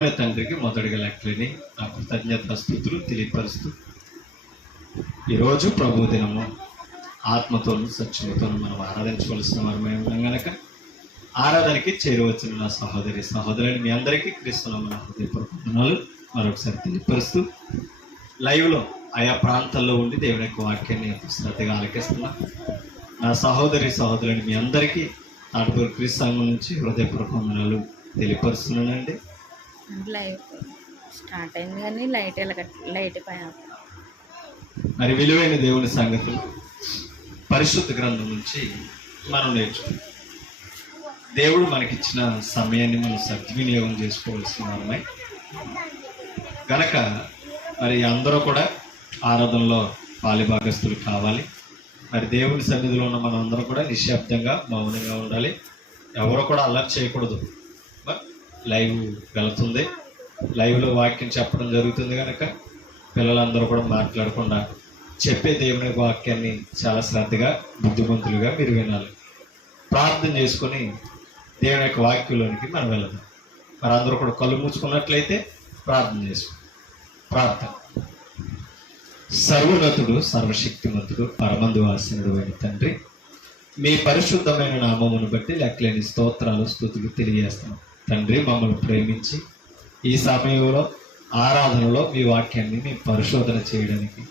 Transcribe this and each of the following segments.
తండ్రికి మొదటిగా లెక్కలేని నా కృతజ్ఞత స్తుతులు తెలియపరుస్తూ ఈరోజు ప్రభు దినము ఆత్మతోను సత్యముతోను మనం ఆరాధించవలసిన వారమై ఉన్నాం గనక ఆరాధనకి చేరువచ్చిన నా సహోదరుని మీ అందరికీ క్రీస్తునామమున నా హృదయపూర్వక వందనాలు మరొకసారి తెలియపరుస్తూ లైవ్లో ఆయా ప్రాంతాల్లో ఉండి దేవుని యొక్క వాక్యాన్ని శ్రద్ధగా ఆలకిస్తున్నా నా సహోదరుని మీ అందరికీ తాటిపూర్ క్రీస్తు సంఘం నుంచి హృదయపూర్వక వందనాలు తెలియపరుస్తున్నానండి. లైవ్ స్టార్ట్ అయింది కానీ లైట్ పైన మరి విలువైన దేవుని సంగతులు పరిశుద్ధ గ్రంథం నుంచి మనం నేర్చుకుంటాం. దేవుడు మనకిచ్చిన సమయాన్ని మనం సద్వినియోగం చేసుకోవాల్సిన వారమై గనక మరి అందరూ కూడా ఆరాధనలో పాలిభాగస్తులు కావాలి. మరి దేవుని సన్నిధిలో ఉన్న మనం అందరం కూడా నిశ్శబ్దంగా మౌనంగా ఉండాలి. ఎవరో కూడా అల్లరి చేయకూడదు. లైవ్ వెళుతుంది, లైవ్లో వాక్యం చెప్పడం జరుగుతుంది కనుక పిల్లలందరూ కూడా మాట్లాడకుండా చెప్పే దేవుని వాక్యాన్ని చాలా శ్రద్ధగా బుద్ధిమంతులుగా మీరు వినాలి. ప్రార్థన చేసుకొని దేవుని యొక్క వాక్యంలోనికి మనం వెళదాం. మరి అందరూ కూడా కళ్ళు మూసుకున్నట్లయితే ప్రార్థన చేసుకోండి. ప్రార్థన. సర్వోన్నతుడు సర్వశక్తిమంతుడు పరమందు ఆసీనుడు అయిన తండ్రి, మీ పరిశుద్ధమైన నామమును బట్టి లెక్కలేని స్తోత్రాలు స్తుతులు తెలియజేస్తున్నాం. తండ్రి, మమ్మల్ని ప్రేమించి ఈ సమయంలో ఆరాధనలో మీ వాక్యాన్ని మేము పరిశోధన చేయడానికి,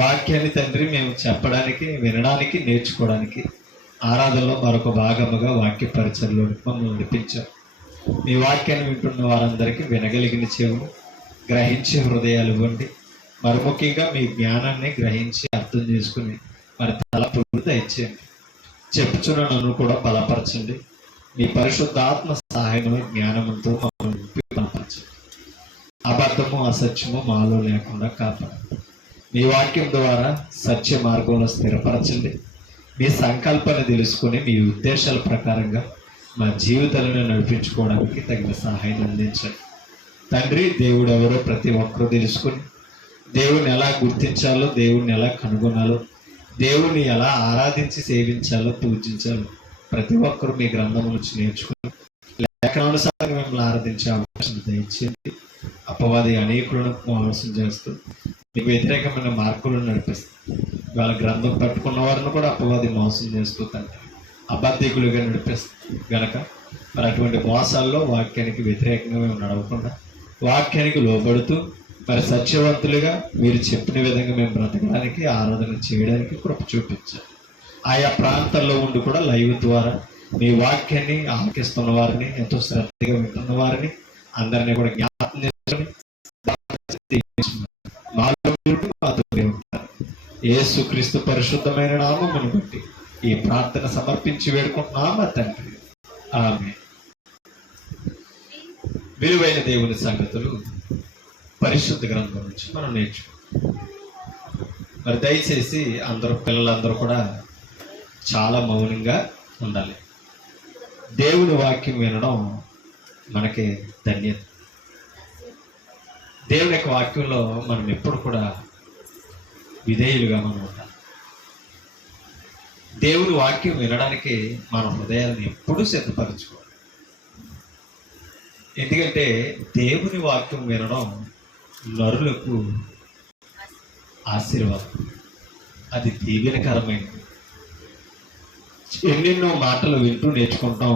వాక్యాన్ని తండ్రి మేము చెప్పడానికి, వినడానికి, నేర్చుకోవడానికి ఆరాధనలో మరొక భాగముగా వాక్య పరిచయలోకి మమ్మల్ని నడిపించారు. మీ వాక్యాన్ని వింటున్న వారందరికీ వినగలిగిన చెవులు, గ్రహించే హృదయాలు ఇవ్వండి. మరి ముఖ్యంగా మీ జ్ఞానాన్ని గ్రహించి అర్థం చేసుకుని మరి తలపులు దయచేయండి. చెప్పుచున్న నన్ను కూడా బలపరచండి. మీ పరిశుద్ధాత్మ సహాయము జ్ఞానముతో మమ్మల్ని బలపరచండి. అబద్ధము అసత్యము మాలో లేకుండా కాపాడండి. మీ వాక్యం ద్వారా సత్య మార్గంలో స్థిరపరచండి. మీ సంకల్పాన్ని తెలుసుకొని మీ ఉద్దేశాల ప్రకారంగా మా జీవితాలను నడిపించుకోవడానికి తగిన సహాయం అందించండి. తండ్రి, దేవుడు ఎవరో ప్రతి ఒక్కరూ తెలుసుకొని దేవుణ్ణి ఎలా గుర్తించాలో, దేవుణ్ణి ఎలా కనుగొనాలో, దేవుణ్ణి ఎలా ఆరాధించి సేవించాలో, పూజించాలో ప్రతి ఒక్కరూ మీ గ్రంథం నుంచి నేర్చుకుని లేఖనానుసారంగా మిమ్మల్ని ఆరాధించే అవకాశం దయచేయండి. అపవాది అనేకులను మోసం చేస్తూ మీకు వ్యతిరేకమైన మార్పులను నడిపిస్తుంది. వాళ్ళ గ్రంథం పట్టుకున్న వారిని కూడా అపవాది మోసం చేస్తూ తండ్రి అబద్ధికులుగా నడిపిస్తుంది గనక మరి అటువంటి మోసాల్లో వాక్యానికి వ్యతిరేకంగా మేము నడవకుండా వాక్యానికి లోబడుతూ మరి సత్యవంతులుగా మీరు చెప్పిన విధంగా మేము బ్రతకడానికి, ఆరాధన చేయడానికి కృప చూపించాలి. ఆయా ప్రాంతాల్లో ఉండి కూడా లైవ్ ద్వారా మీ వాక్యాన్ని ఆలకిస్తున్న వారిని, ఎంతో శ్రద్ధగా వింటున్న వారిని అందరినీ కూడా జ్ఞాపకం చేసుకొని యేసుక్రీస్తు పరిశుద్ధమైన నామమును బట్టి ఈ ప్రార్థన సమర్పించి వేడుకుంటున్నామా తండ్రి, ఆమేన్. విలువైన దేవుని సంగతులు పరిశుద్ధ గ్రంథం నుంచి మనం నేర్చుకుంటాం. మరి దయచేసి పిల్లలందరూ కూడా చాలా మౌనంగా ఉండాలి. దేవుని వాక్యం వినడం మనకి ధన్యత. దేవుని యొక్క వాక్యంలో మనం ఎప్పుడు కూడా విధేయులుగా మనం ఉండాలి. దేవుని వాక్యం వినడానికి మన హృదయాలను ఎప్పుడూ సిద్ధపరచుకోవాలి. ఎందుకంటే దేవుని వాక్యం వినడం నరులకు ఆశీర్వాదం, అది దీవెనకరమైనది. ఎన్నెన్నో మాటలు వింటూ నేర్చుకుంటాం,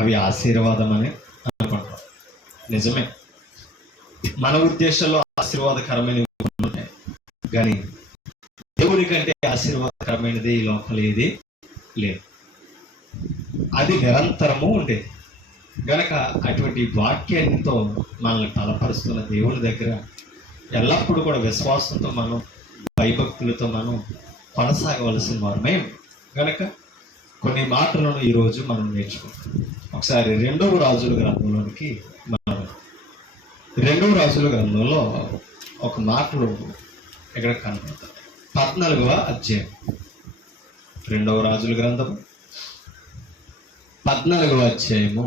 అవి ఆశీర్వాదం అని అనుకుంటాం. నిజమే, మన ఉద్దేశంలో ఆశీర్వాదకరమైనవి ఉంటాయి, కానీ దేవుని కంటే ఆశీర్వాదకరమైనది ఈ లోకంలో ఏది లేదు. అది నిరంతరము ఉండేది గనక అటువంటి వాక్యంతో మనల్ని బలపరుస్తున్న దేవుని దగ్గర ఎల్లప్పుడూ కూడా విశ్వాసంతో మనం, భయభక్తులతో మనం కొనసాగవలసిన వారమే గనక కొన్ని మాటలను ఈరోజు మనం నేర్చుకుంటాం. ఒకసారి 2వ రాజుల గ్రంథంలోనికి మనం 2వ రాజుల గ్రంథంలో ఒక మాటలు ఇక్కడ కనపడతాయి. 14వ అధ్యాయం 2వ రాజుల గ్రంథం 14వ అధ్యాయము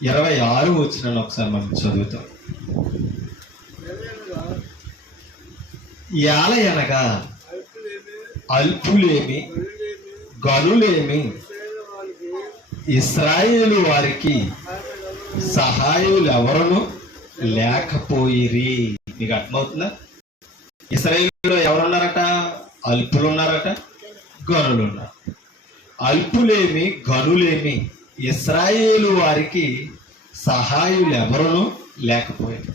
26వ వచనాన్ని ఒకసారి మనం చదువుతాం. యాలయనగా అల్పులేమి గనులేమి ఇశ్రాయేలు వారికి సహాయులు ఎవరును లేకపోయిరి. మీకు అర్థమవుతుందా? ఇశ్రాయేలులో ఎవరున్నారట? అల్పులు ఉన్నారట, గనులు ఉన్నారు. అల్పులేమి గనులేమి ఇశ్రాయేలు వారికి సహాయులు ఎవరునూ లేకపోయారు.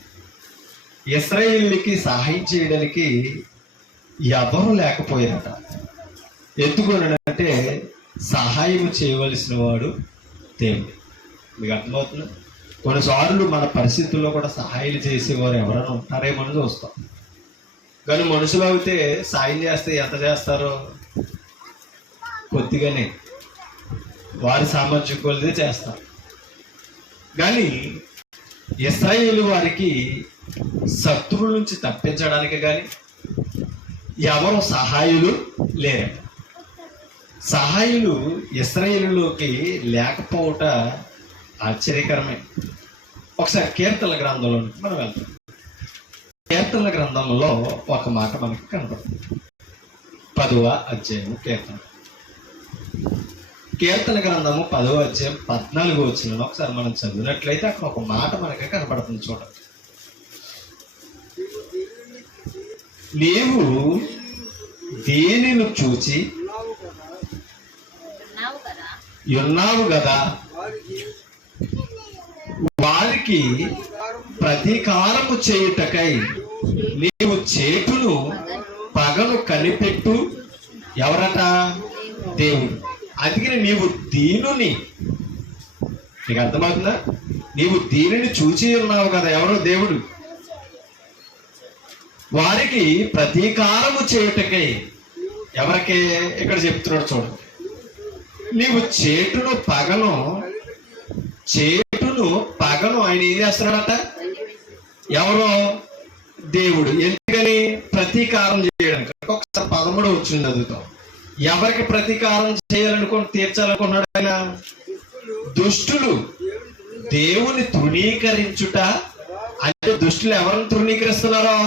ఇశ్రాయేలుకి సహాయం చేయడానికి ఎవరు లేకపోయారట. ఎందుకనంటే సహాయం చేయవలసిన వాడు దేవుడు. మీకు అర్థమవుతుందా? కొన్నిసార్లు మన పరిస్థితుల్లో కూడా సహాయం చేసేవారు ఎవరైనా ఉంటారేమో అని చూస్తాం. కానీ మనుషులు అయితే సాయం చేస్తే ఎంత చేస్తారో కొద్దిగానే, వారి సామర్థ్యం కొలిదే చేస్తారు. కానీ ఇశ్రాయేలు వారికి శత్రువుల నుంచి తప్పించడానికి కానీ ఎవరు సహాయులు లేరు. సహాయులు ఇశ్రాయేలులోకి లేకపోవట ఆశ్చర్యకరమే. ఒకసారి కీర్తనల గ్రంథంలోనికి మనం వెళ్తాం. కీర్తనల గ్రంథంలో ఒక మాట మనకి కనపడుతుంది. 10వ అధ్యాయం కీర్తన గ్రంథము 10వ అధ్యాయం 14వ వచనం ఒకసారి మనం చదివినట్లయితే అక్కడ ఒక మాట మనకి కనపడుతుంది. చూడండి. నీవు దేనిని చూచి ఉన్నావు కదా, వారికి ప్రతీకారము చేయుటకై నీవు చేటును పగను కనిపెట్టు. ఎవరట? దేవుడు. అందుకని నీవు దీనుని, నీకు అర్థమవుతుందా? నీవు దీనిని చూచి ఉన్నావు కదా. ఎవరో? దేవుడు. వారికి ప్రతీకారము చేయుటకై, ఎవరికే ఇక్కడ చెప్తున్నాడు చూడండి. నీవు చేటును పగను ఆయన ఏం చేస్తున్నాడట? ఎవరో? దేవుడు. ఎందుకని? ప్రతీకారం చేయడానికి. ఒకసారి 13 వచ్చింది చదువుతాం. ఎవరికి ప్రతీకారం తీర్చాలనుకున్నాడు ఆయన? దుష్టులు దేవుని తృణీకరించుట. అంటే దుష్టులు ఎవరిని తృణీకరిస్తున్నారో?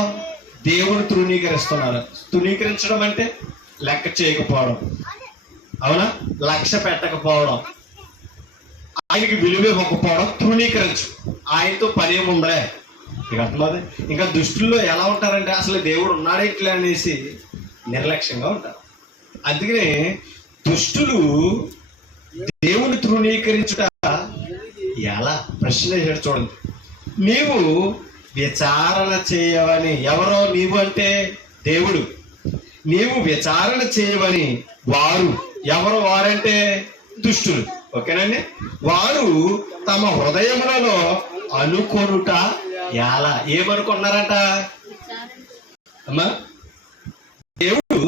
దేవుని తృణీకరిస్తున్నారు. తృణీకరించడం అంటే లెక్క చేయకపోవడం, అవునా? లక్ష్య పెట్టకపోవడం, ఆయనకి విలువ ఇవ్వకపోవడం తృణీకరించు. ఆయనతో పనేముందే. ఇక అర్థమవుతుంది. ఇంకా దుష్టుల్లో ఎలా ఉంటారంటే అసలు దేవుడు ఉన్నాడే ఇట్లా అనేసి నిర్లక్ష్యంగా ఉంటారు. అందుకనే దుష్టులు దేవుని తృణీకరించుట ఎలా? ప్రశ్న చేశాడు చూడండి. నీవు విచారణ చేయవని. ఎవరో? నీవు అంటే దేవుడు. నీవు విచారణ చేయవని వారు. ఎవరు వారంటే? దుష్టులు. ఓకేనండి. వారు తమ హృదయములలో అనుకొనుట ఎలా? ఏమనుకున్నారట అమ్మా? దేవుడు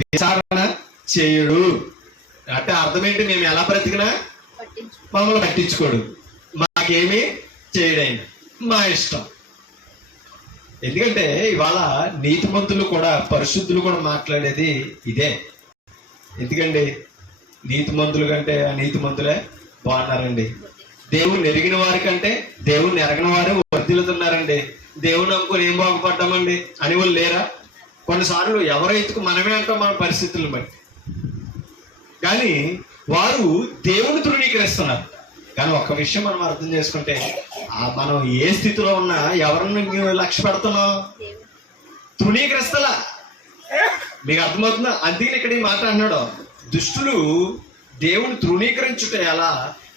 విచారణ చేయుడు అంటే అర్థం ఏంటి? మేము ఎలా బ్రతికినా మమ్మల్ని పట్టించుకోడు, మాకేమీ చేయడైనా మా ఇష్టం. ఎందుకంటే ఇవాళ నీతిమంతులు కూడా, పరిశుద్ధులు కూడా మాట్లాడేది ఇదే. ఎందుకండి? నీతిమంతులు కంటే నీతిమంతులే బాగున్నారండి. దేవుణ్ణి ఎరిగిన వారి కంటే దేవుణ్ణి ఎరగిన వారు వర్ధిల్లుతున్నారండి. దేవుని నమ్ముకొని ఏం బాగుపడ్డామండి అని వాళ్ళు లేరా? కొన్నిసార్లు ఎవరైతే మనమే అంటాం మన పరిస్థితులను బట్టి. కానీ వారు దేవుని తృణీకరిస్తున్నారు. కానీ ఒక్క విషయం మనం అర్థం చేసుకుంటే, మనం ఏ స్థితిలో ఉన్నా ఎవరిని లక్ష్య పెడుతున్నాం? తృణీకరిస్తలా. మీకు అర్థమవుతుందా? అందుకని ఇక్కడ ఈ మాట అన్నాడు. దుష్టులు దేవుని తృణీకరించుట ఎలా?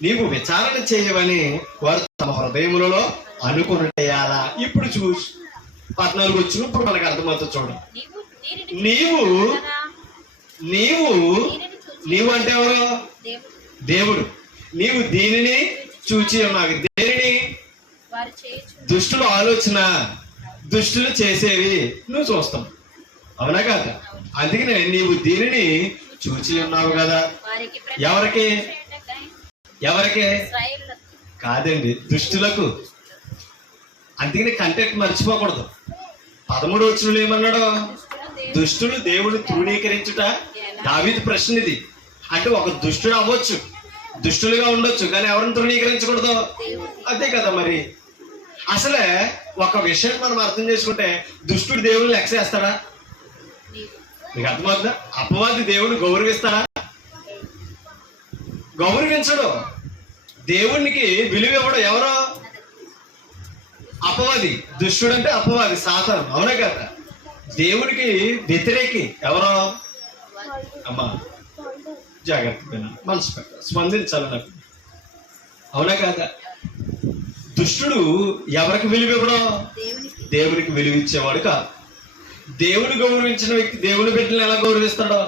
నీవు విచారణ చేయవని వారు తమ హృదయములలో అనుకున్నట్టు ఎలా? ఇప్పుడు చూసి 14 వచ్చినప్పుడు మనకు అర్థమవుతుంది. చూడండి. నీవు అంటే ఎవరు? దేవుడు. నీవు దీనిని చూచి ఉన్నావు. దేనిని? దుష్టుల ఆలోచన, దుష్టులు చేసేవి నువ్వు చూస్తావు, అవునా కాదా? అందుకనే నీవు దీనిని చూచి ఉన్నావు కదా. ఎవరికి? ఎవరికి కాదండి, దుష్టులకు. అందుకని కంటెంట్ మర్చిపోకూడదు. 13 వచనంలో ఏమన్నాడు? దుష్టులు దేవుడు తృణీకరించుట. దావీదు ప్రశ్న ఇది. అంటే ఒక దుష్టుడు అవ్వచ్చు, దుష్టులుగా ఉండొచ్చు, కానీ ఎవరిని తృణీకరించకూడదు. అదే కదా మరి. అసలే ఒక విషయం మనం అర్థం చేసుకుంటే, దుష్టుడు దేవుని లెక్క చేస్తాడా? మీకు అర్థమవుతుందా? అపవాది దేవుని గౌరవిస్తాడా? గౌరవించడు. దేవునికి విలువ ఇవ్వడు. ఎవరో? అపవాది. దుష్టుడు అంటే అపవాది, సాతాను. అవునా కదా? దేవుడికి వ్యతిరేకి ఎవరో? అమ్మా జాగ్రత్త, మనసు పెట్ట, స్పందించాలి నాకు. అవునా కదా? దుష్టుడు ఎవరికి విలువ ఇవ్వడం? దేవునికి విలువ ఇచ్చేవాడు కాదు. దేవుడు గౌరవించిన వ్యక్తి దేవుని బిడ్డలను ఎలా గౌరవిస్తాడో?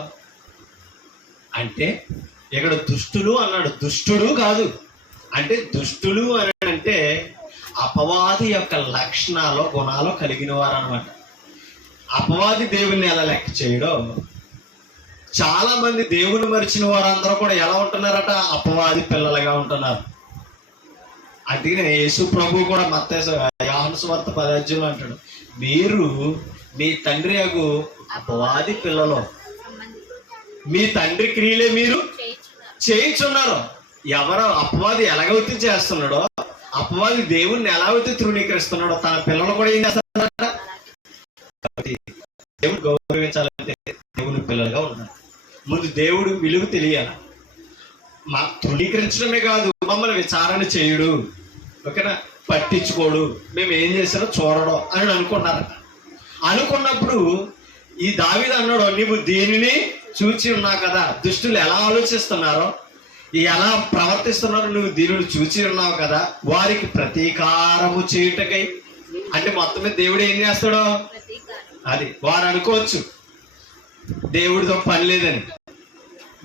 అంటే ఇక్కడ దుష్టులు అన్నాడు, దుష్టుడు కాదు. అంటే దుష్టులు అని అంటే అపవాది యొక్క లక్షణాలు గుణాలు కలిగిన వారు అనమాట. అపవాది దేవుణ్ణి ఎలా లెక్క చేయడో, చాలా మంది దేవుని మరిచిన వారందరూ కూడా ఎలా ఉంటున్నారట? అపవాది పిల్లలుగా ఉంటున్నారు. అందుకనే యేసు ప్రభు కూడా మత్తయి యోహాను సువార్త 10 అంటాడు, మీరు మీ తండ్రి అగు అపవాది పిల్లలు, మీ తండ్రి క్రియలే మీరు చేయించున్నారు. ఎవరో అపవాది ఎలాగైతే చేస్తున్నాడో, అపవాది దేవుణ్ణి ఎలా అయితే తృణీకరిస్తున్నాడో, తన పిల్లలు కూడా ఏం చేస్తున్నారట? కాబట్టి దేవుడు గౌరవించాలంటే దేవుని పిల్లలుగా ఉండాలి. ముందు దేవుడు విలువ తెలియాలి. మా తృణీకరించడమే కాదు, మమ్మల్ని విచారణ చేయడు, ఓకేనా, పట్టించుకోడు, మేము ఏం చేసినా చూడడం అని అనుకున్నారట. అనుకున్నప్పుడు ఈ దావీదు అన్నాడు, నీవు దీనిని చూచి ఉన్నావు కదా, దుష్టులు ఎలా ఆలోచిస్తున్నారో, ఎలా ప్రవర్తిస్తున్నారో నువ్వు దీనిని చూచి ఉన్నావు కదా, వారికి ప్రతీకారము చేయుటకై. అంటే మొత్తం మీద దేవుడు ఏం చేస్తాడో అది వారు అనుకోవచ్చు, దేవుడితో పని లేదని,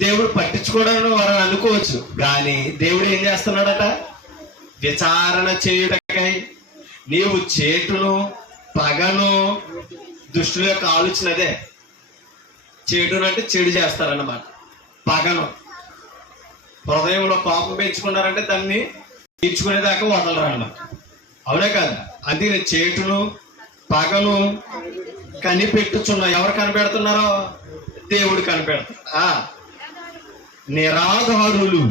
దేవుడు పట్టించుకోవడానికి వారు అనుకోవచ్చు. కానీ దేవుడు ఏం చేస్తున్నాడట? విచారణ చేయుటకై. నీవు చేటును పగను, దుష్టుల యొక్క ఆలోచన అదే. చేటును అంటే చెడు చేస్తారన్నమాట. పగను హృదయంలో కోపం పెంచుకున్నారంటే దాన్ని తీర్చుకునేదాకా వదలరు అన్నమాట. అవునే కాదు? అందుకని చేటును పగను కనిపెట్టుచున్నా. ఎవరు కనిపెడుతున్నారో? దేవుడు కనిపెడతారు. నిరాధారులు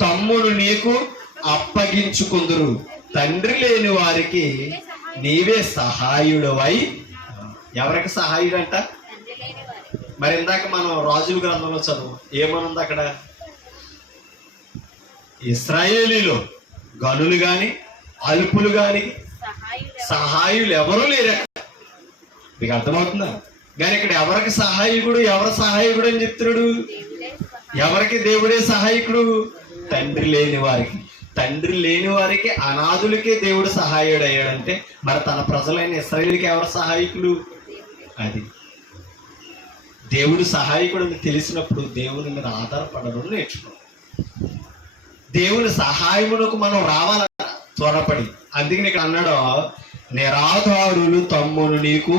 తమ్మును నీకు అప్పగించుకుందురు, తండ్రి లేని వారికి నీవే సహాయుడవై. ఎవరికి సహాయుడు అంట? మరి ఇందాక మనం రాజుల గ్రంథంలో చదువు ఏమనుంది అక్కడ? ఇశ్రాయేలీలో గనులు గాని అల్పులు గాని సహాయులు ఎవరూ లేరు. మీకు అర్థమవుతుందా? కానీ ఇక్కడ ఎవరికి సహాయకుడు, ఎవరు సహాయకుడు అని చెప్తున్నాడు? ఎవరికి దేవుడే సహాయకుడు? తండ్రి లేని వారికి. తండ్రి లేని వారికి, అనాథులకే దేవుడు సహాయుడు అయ్యాడంటే మరి తన ప్రజలైన ఇశ్రాయేలుకి ఎవరు సహాయకులు? అది దేవుడు సహాయకుడు అని తెలిసినప్పుడు దేవుని మీద ఆధారపడడం నేర్చుకోవాలి. దేవుని సహాయమునకు మనం రావాలన్న త్వరపడి. అందుకని ఇక్కడ అన్నాడు, నిరాధారులు తమ్మును నీకు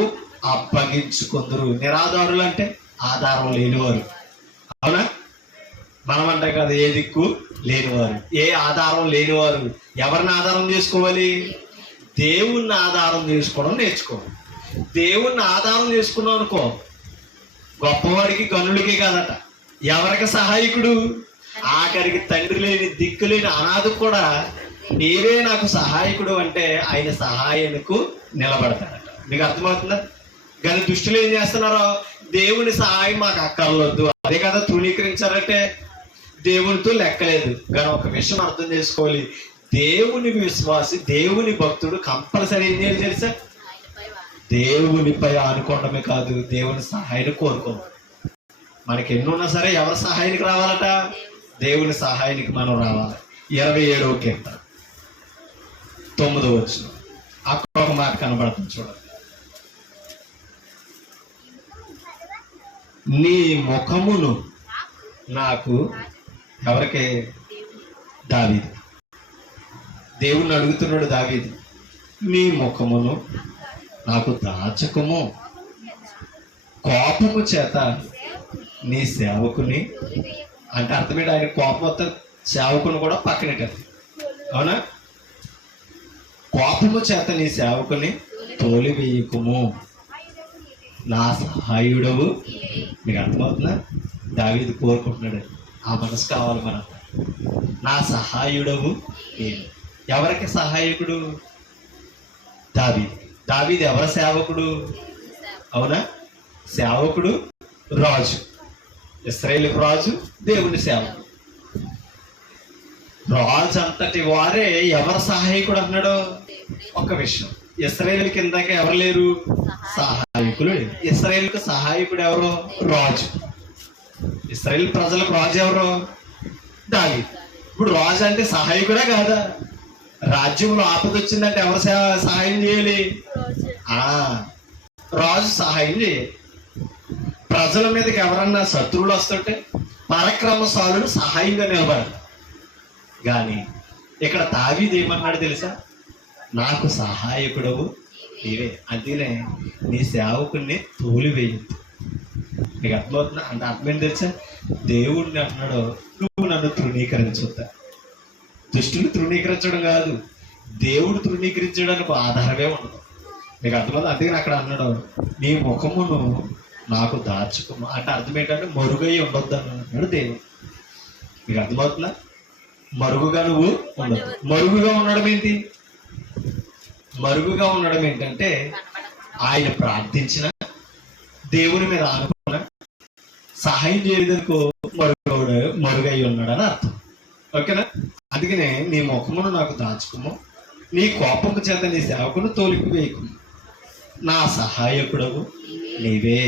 అప్పగించుకుందరు. నిరాధారులు అంటే ఆధారం లేనివారు. అవునా? మనం అంటే కదా ఏ దిక్కు లేనివారు, ఏ ఆధారం లేనివారు. ఎవరిని ఆధారం చేసుకోవాలి? దేవుణ్ణి ఆధారం చేసుకోవడం నేర్చుకోవాలి. దేవుణ్ణి ఆధారం చేసుకున్నాం అనుకో, గొప్పవాడికి గనులకి కాదట, ఎవరికి సహాయకుడు? ఆఖరికి తండ్రి లేని దిక్కు లేని అనాథ కూడా నీవే నాకు సహాయకుడు అంటే ఆయన సహాయానికి నిలబడతాడట. మీకు అర్థమవుతుందా? కానీ దుష్టులు ఏం చేస్తున్నారో, దేవుని సహాయం మాకు అక్కర్లొద్దు, అదే కదా తృణీకరించారంటే దేవునితో లెక్కలేదు. కానీ ఒక విషయం అర్థం చేసుకోవాలి, దేవుని విశ్వాసి, దేవుని భక్తుడు కంపల్సరీ ఏం చేయాలి తెలుసా? దేవునిపై అనుకోవడమే కాదు, దేవుని సహాయాన్ని కోరుకోవాలి. మనకి ఎన్నున్నా సరే ఎవరి సహాయానికి రావాలట? దేవుని సహాయానికి మనం రావాలి. 27వ కీర్తన 9వ వచనం అక్కడ ఒక మాట కనబడుతుంది చూడండి. నీ ముఖమును నాకు, ఎవరికి? దావీదు. దేవుణ్ణి అడుగుతున్నాడు దావీదు, నీ ముఖమును నాకు దాచకము, కోపము చేత నీ సేవకుని. అంటే అర్థమేంటి? ఆయన కోపం వస్తే సేవకుని కూడా పక్కనెట్టారు. అవునా? కోపము చేత నీ సేవకుని తోలివేయకుము, నా సహాయుడవు. మీకు అర్థమవుతుందా? దావీదు కోరుకుంటున్నాడు, ఆ మనసు కావాలి మనకు. నా సహాయుడవు. ఎవరికి సహాయకుడు? దావీదు. దావీదు ఎవరి సేవకుడు? అవునా? సేవకుడు రాజు, ఇశ్రాయేలు రాజు, దేవుని సేవకుడు. రాజు అంతటి వారే ఎవరి సహాయకుడు అన్నాడు? ఒక విషయం, ఇశ్రాయేలు కిందక ఎవరు లేరు? సహాయకులు లేరు. ఇశ్రాయేలుకు సహాయకుడు ఎవరు? రాజు. ఇశ్రాయేల్ ప్రజలకు రాజు ఎవరు? దావీదు. ఇప్పుడు రాజు అంటే సహాయకుడా కాదా? రాజ్యంలో ఆపద వచ్చిందంటే ఎవరు సహాయం చేయాలి? రాజు సహాయం చేయాలి. ప్రజల మీదకి ఎవరన్నా శత్రువులు వస్తుంటే పరాక్రమశాలుడు సహాయంగా నిలబడాలి. కానీ ఇక్కడ దావీదు ఏమన్నాడు తెలుసా? నాకు సహాయకుడవు నీవే, అందుకనే నీ సేవకుడిని తోలివేయద్దు. నీకు అర్థమవుతుందా? అంటే అర్థం ఏంటి తెలుసా? దేవుడిని అంటున్నాడు, నువ్వు నన్ను తృణీకరించొద్దా. దుష్టులు తృణీకరించడం కాదు, దేవుడు తృణీకరించడానికి ఆధారమే ఉండదు. నీకు అర్థమవుతుంది? అందుకని అక్కడ అన్నాడు, నీ ముఖమును నాకు దాచుకోము. అంటే అర్థం ఏంటంటే మరుగై ఉండొద్దు అన్నాడు దేవుడు. నీకు అర్థమవుతుందా? మరుగుగా నువ్వు ఉండదు. మరుగుగా ఉండడం ఏంటి? మరుగుగా ఉండడం ఏంటంటే ఆయన ప్రార్థించిన, దేవుని మీద ఆనుకున్న, సహాయం చేయడానికి మరుగై ఉన్నాడని అర్థం. ఓకేనా? అందుకనే నీ ముఖమును నాకు దాచుకోము, నీ కోపము చేత నీ సేవకును తోలికి వేయకు. నా సహాయకుడవు నీవే,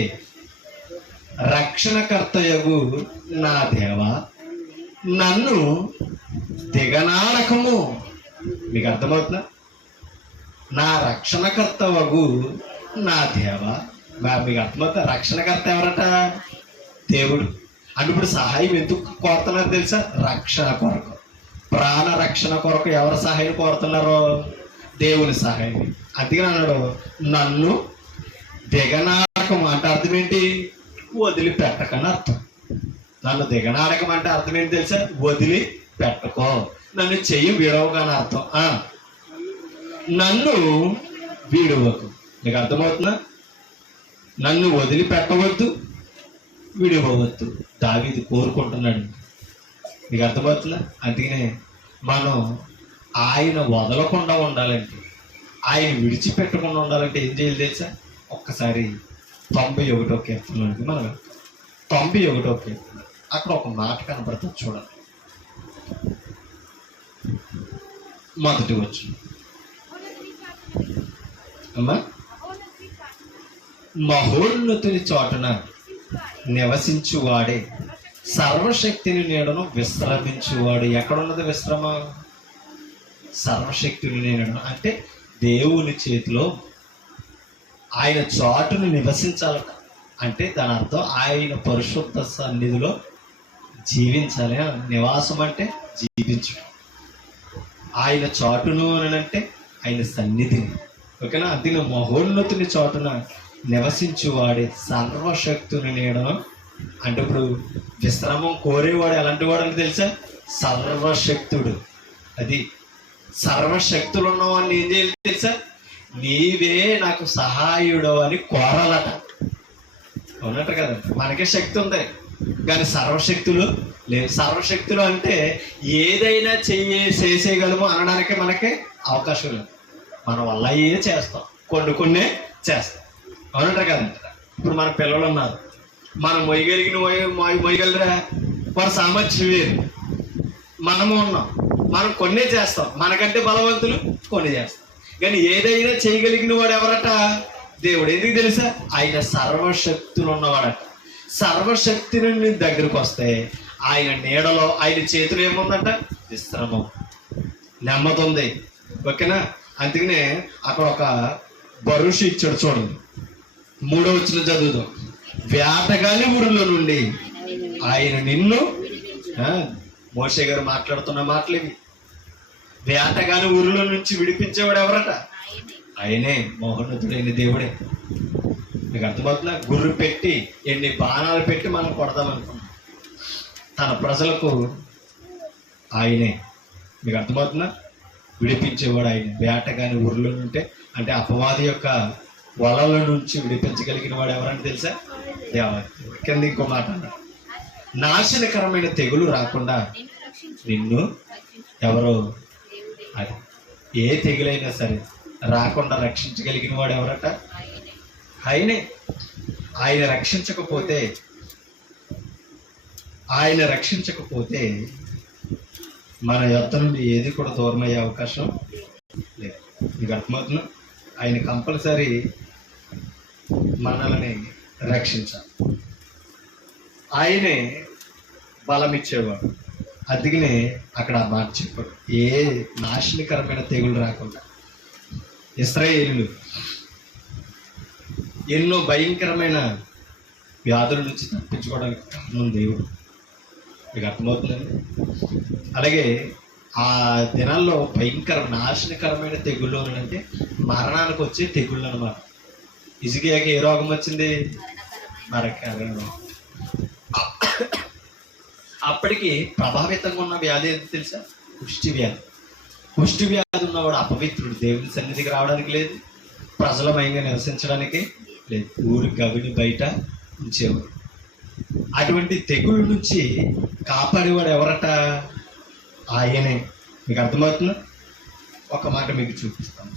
రక్షణకర్తయగు నా దేవా, నన్ను దిగనాడకము. మీకు అర్థమవుతుందా? నా రక్షణకర్తవగు నా దేవా. మీకు అర్థమవుతా? రక్షణకర్త ఎవరట? దేవుడు. అంటే ఇప్పుడు సహాయం ఎందుకు కోరుతున్నారు తెలుసా? రక్షణ కొరకు, ప్రాణ రక్షణ కొరకు ఎవరు సహాయం కోరుతున్నారో? దేవుని సహాయం. అందుకని అన్నాడు, నన్ను దిగనాడకం అంటే అర్థం ఏంటి? వదిలిపెట్టకని అర్థం. నన్ను దిగనాడకం అంటే అర్థం ఏంటి తెలుసా? వదిలి పెట్టకో, నన్ను చెయ్యి విడవకని అర్థం. నన్ను విడవకు. నీకు అర్థమవుతుందా? నన్ను వదిలిపెట్టవద్దు, విడిపోవద్దు. దావీదు కోరుకుంటున్నాడు. నీకు అర్థమవుతుందా? అందుకనే మనం ఆయన వదలకుండా ఉండాలంటే, ఆయన విడిచిపెట్టకుండా ఉండాలంటే ఏం చేయాలి తెలుసా? ఒక్కసారి 91వ కీర్తనలోకి మనం 91వ కీర్తన, అక్కడ ఒక మాట కనపడుతుంది చూడండి. మొదటి వచనం అమ్మా, మహోన్నతుని చోటన నివసించువాడే, సర్వశక్తిని నీడను విశ్రమించువాడు. ఎక్కడున్నది విశ్రమ? సర్వశక్తిని నీడను అంటే దేవుని చేతిలో ఆయన చోటును నివసించాలట. అంటే దాని అర్థం ఆయన పరిశుద్ధ సన్నిధిలో జీవించాలి. నివాసం అంటే జీవించడం. ఆయన చాటును అని అంటే ఆయన సన్నిధిని. ఓకేనా? అందులో మహోన్నతుని చోటున నివసించువాడే, సర్వశక్తుని నీడను అంటే ఇప్పుడు విశ్రామం కోరేవాడు ఎలాంటి వాడు అని తెలుసా? సర్వశక్తుడు. అది సర్వశక్తులు ఉన్నవాడిని ఏం చేయాలి తెలుసా? నీవే నాకు సహాయుడు అని కోరాలట. అవునట కదా? మనకే శక్తి ఉంది కానీ సర్వశక్తులు లేవు. సర్వశక్తులు అంటే ఏదైనా చేసేయగలము అనడానికి మనకి అవకాశం లేదు. మన వల్ల ఏ చేస్తాం, కొన్నే చేస్తాం. అవునంట కదా? ఇప్పుడు మన పిల్లలు ఉన్నారు, మనం మొయ్యగలరా? వారి సామర్థ్యం వేరు. మనము ఉన్నాం, మనం కొన్నే చేస్తాం. మనకంటే బలవంతులు కొన్ని చేస్తాం. కానీ ఏదైనా చేయగలిగిన వాడు ఎవరట? దేవుడు. ఎందుకు తెలుసా? ఆయన సర్వశక్తులు ఉన్నవాడట. సర్వశక్తి నుండి దగ్గరకు వస్తే ఆయన నీడలో, ఆయన చేతులు ఏముందంట? విశ్రమం, నెమ్మది ఉంది. ఓకేనా? అందుకనే అక్కడ ఒక భరోసా ఇచ్చాడు చూడండి. 3వ వచనం చదువుదాం. వేటగాని ఊరిలో నుండి ఆయన నిన్ను, మోషే గారు మాట్లాడుతున్న మాటలు ఇవి. వేటగాని ఊరిలో నుంచి విడిపించేవాడు ఎవరట? ఆయనే, మహోన్నతుడైన దేవుడే. మీకు అర్థమవుతుందా? గుర్రు పెట్టి ఎన్ని బాణాలు పెట్టి మనం కొడదామనుకున్నాం, తన ప్రజలకు ఆయనే. మీకు అర్థమవుతుందా? విడిపించేవాడు ఆయన. వేటగాని ఊరిలో ఉంటే అంటే అపవాది యొక్క వలల నుంచి విడిపించగలిగిన వాడు ఎవరంటే తెలుసా? దేవదేవుడు. కింద ఇంకో మాట అన్నాడు, నాశనకరమైన తెగులు రాకుండా నిన్ను ఎవరో, అది ఏ తెగులైనా సరే రాకుండా రక్షించగలిగిన వాడు ఎవరట? ఆయనే. ఆయన రక్షించకపోతే మన యొద్ద నుండి ఏది కూడా దూరం అయ్యే అవకాశం లేదు. మీకు అర్థమవుతున్నా? ఆయన కంపల్సరీ మనల్ని రక్షించాలి. ఆయనే బలం ఇచ్చేవాడు. అందుకనే అక్కడ ఆ మాట చెప్పాడు, ఏ నాశనకరమైన తెగులు రాకుండా. ఇశ్రాయేలీయులు ఎన్నో భయంకరమైన వ్యాధుల నుంచి తప్పించుకోవడానికి కారణం దేవుడు. మీకు అర్థమవుతుందండి? అలాగే ఆ దినాల్లో భయంకర నాశనకరమైన తెగుళ్ళు అంటే మరణానికి వచ్చే తెగుళ్ళు అనమాట. హిజ్కియాకి ఏ రోగం వచ్చింది? మరణకరమైన రోగం. అప్పటికి ప్రభావితంగా ఉన్న వ్యాధి ఏంటి తెలుసా? కుష్టి వ్యాధి. కుష్టి వ్యాధి ఉన్నవాడు అపవిత్రుడు, దేవుని సన్నిధికి రావడానికి లేదు, ప్రజలమయంగా నివసించడానికి లేదు, ఊరి గవిని బయట ఉంచేవాడు. అటువంటి తెగుళ్ళ నుంచి కాపాడేవాడు ఎవరట? ఆయనే. మీకు అర్థమవుతుందా? ఒక మాట మీకు చూపిస్తాను.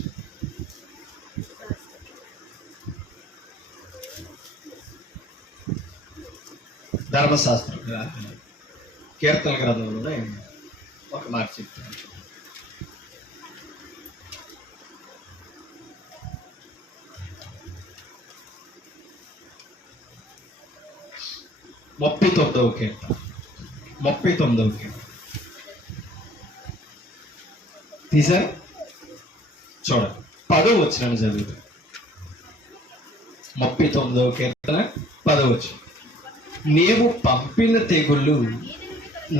ధర్మశాస్త్ర కీర్తన గ్రంథంలోనే ఒక మాట చెప్తాను. ముప్పై 39వ కీర్తన 39వ కీర్తన తీసారు చూడండి. 10వ వచనం చదువుతాం. 39వ కీర్తన 10వ వచనం. నీవు పంపిన తెగుళ్ళు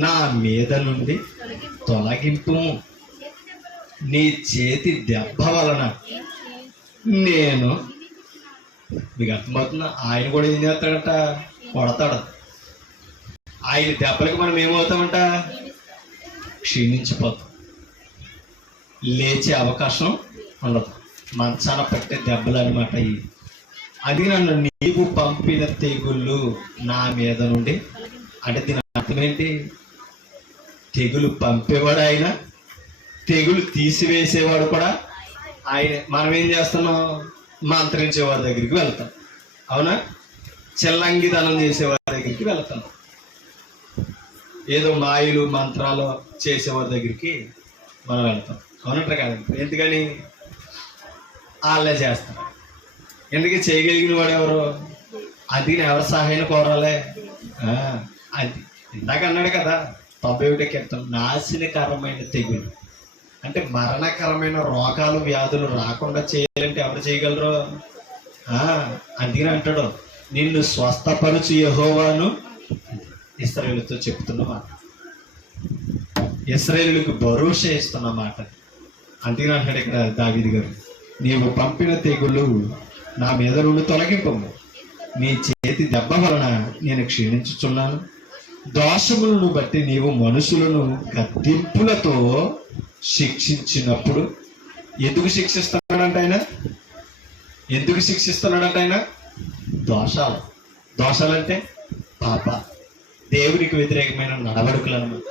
నా మీద నుండి తొలగింపు, నీ చేతి దెబ్బ వలన నేను. మీకు అర్థమవుతున్నా? ఆయన కూడా ఏం చేస్తాడట? కొడతాడు. ఆయన దెబ్బలకు మనం ఏమవుతామంట? క్షీణించిపోతాం, లేచే అవకాశం ఉండదు. మంచాన పట్టే దెబ్బలు అనమాట ఇవి. అది నన్ను నీవు పంపిన తెగుళ్ళు నా మీద నుండి అంటే దీని అర్థం ఏంటి? తెగులు పంపేవాడు ఆయన, తెగులు తీసివేసేవాడు కూడా ఆయన. మనం ఏం చేస్తున్నాం? మంత్రించేవాడి దగ్గరికి వెళ్తాం, అవునా? చెల్లంగిదనం చేసేవాడి దగ్గరికి వెళ్తాం, ఏదో మాయలు మంత్రాలు చేసేవాడి దగ్గరికి మనం వెళ్తాం, అవునట్టు కాదండి? ఎందుకని? వాళ్ళే చేస్తారు. ఎందుకు? చేయగలిగిన వాడు ఎవరు? అందుకని ఎవరి సహాయం కోరాలే? అది ఇందాక అన్నాడు కదా 91వ కీర్తన, నాశనకరమైన తెగులు అంటే మరణకరమైన రోగాలు వ్యాధులు రాకుండా చేయాలంటే ఎవరు చేయగలరు? అందుకని అంటాడు, నిన్ను స్వస్థపరచు యెహోవాను ఇశ్రాయేలుతో చెప్తున్నమాట, ఇశ్రాయేలుకు భరోసా ఇస్తున్నమాట. అందుకని అంటాడు ఇక్కడ దావీదు గారు, నీవు పంపిన తెగులు నా మీద నుండి తొలగింపము, నీ చేతి దెబ్బ వలన నేను క్షీణించుచున్నాను. దోషములను బట్టి నీవు మనుషులను గద్దింపులతో శిక్షించినప్పుడు. ఎందుకు శిక్షిస్తున్నాడంట ఆయన? ఎందుకు శిక్షిస్తున్నాడంట ఆయన? దోషాలు. దోషాలంటే పాప, దేవునికి వ్యతిరేకమైన నడవడుకులు అన్నమాట.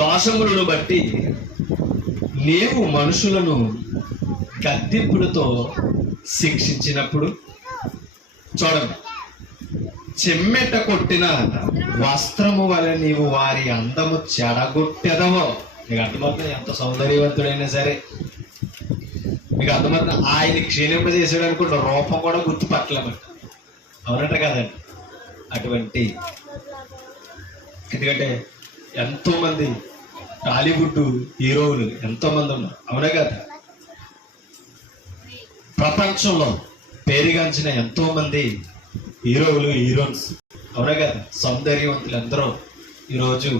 దోషములను బట్టి నీవు మనుషులను గద్దింపులతో శిక్షించినప్పుడు. చూడండి, చెమ్మెట కొట్టిన వస్త్రము వలె నీవు వారి అందము చెడగొట్టెదవో. మీకు అర్థమవుతుంది? ఎంత సౌందర్యవంతుడైనా సరే మీకు అర్థమవుతుంది? ఆయన క్షీణింపజేసాడు అనుకుంటే రూపం కూడా గుర్తుపట్టలేమంట, అవునట కాదండి? అటువంటి, ఎందుకంటే ఎంతో మంది టాలీవుడ్ హీరోలు ఎంతో మంది ఉన్నారు, అవునా కదా? ప్రపంచంలో పేరుగాంచిన ఎంతో మంది హీరోలు హీరోయిన్స్, అవునా కదా? సౌందర్యవంతులు ఎందరో ఈరోజు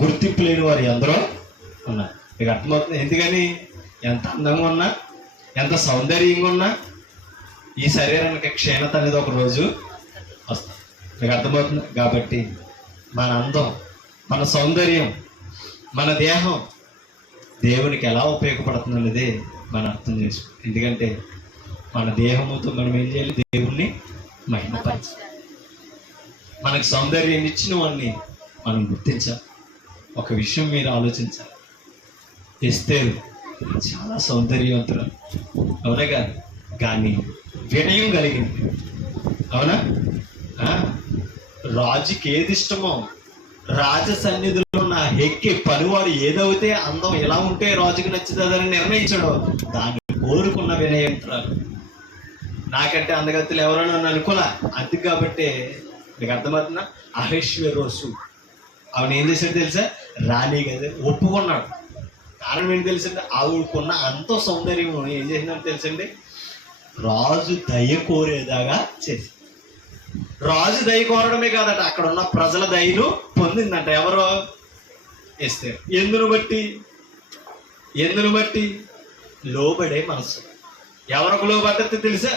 గుర్తింపు లేని వారు ఎందరో ఉన్నారు. మీకు అర్థమవుతుంది? ఎందుకని? ఎంత అందంగా ఉన్నా, ఎంత సౌందర్యంగా ఉన్నా ఈ శరీరానికి క్షీణత అనేది ఒక రోజు వస్తుంది. మీకు అర్థమవుతుంది? కాబట్టి మన అందం, మన సౌందర్యం, మన దేహం దేవునికి ఎలా ఉపయోగపడుతుంది అనేది మనం అర్థం చేసుకో. ఎందుకంటే మన దేహముతో మనం ఏం చేయాలి? దేవుణ్ణి మహిమపరచాలి. మనకు సౌందర్యాన్ని ఇచ్చిన వాడిని మనం గుర్తించాలి. ఒక విషయం మీరు ఆలోచించాలి, ఎస్తేరు చాలా సౌందర్యవంతురాలు, అవునా కాదు? కానీ వినయం కలిగింది, అవునా? రాజుకి ఏది ఇష్టమో, రాజ సన్నిధిలో ఉన్న ఉన్న ఎక్కి పనివాడు ఏదైతే అందం ఎలా ఉంటే రాజుకు నచ్చుతుందని నిర్ణయించాడో దాన్ని కోరుకున్న వినయంత్రాలు. నాకంటే అందగత్తులు ఎవరో నన్ను అనుకోలే, అందుకు కాబట్టి మీకు అర్థమవుతున్నా. అహేశ్వరోసు ఆవిడ ఏం చేశాడు తెలుసా? రాణి కదా ఒప్పుకున్నాడు. కారణం ఏంటి తెలుసండి? ఆవిడకున్న అంత సౌందర్యం ఏం చేసిందని తెలుసండి? రాజు దయ కోరేదాగా చేసి, రాజు దయ కోరడమే కాదట, అక్కడ ఉన్న ప్రజల దయను పొందిందంట. ఎవరో ఇస్తే ఎందును బట్టి లోబడే మనసు. ఎవరికి లోబడ్డది తెలుసా?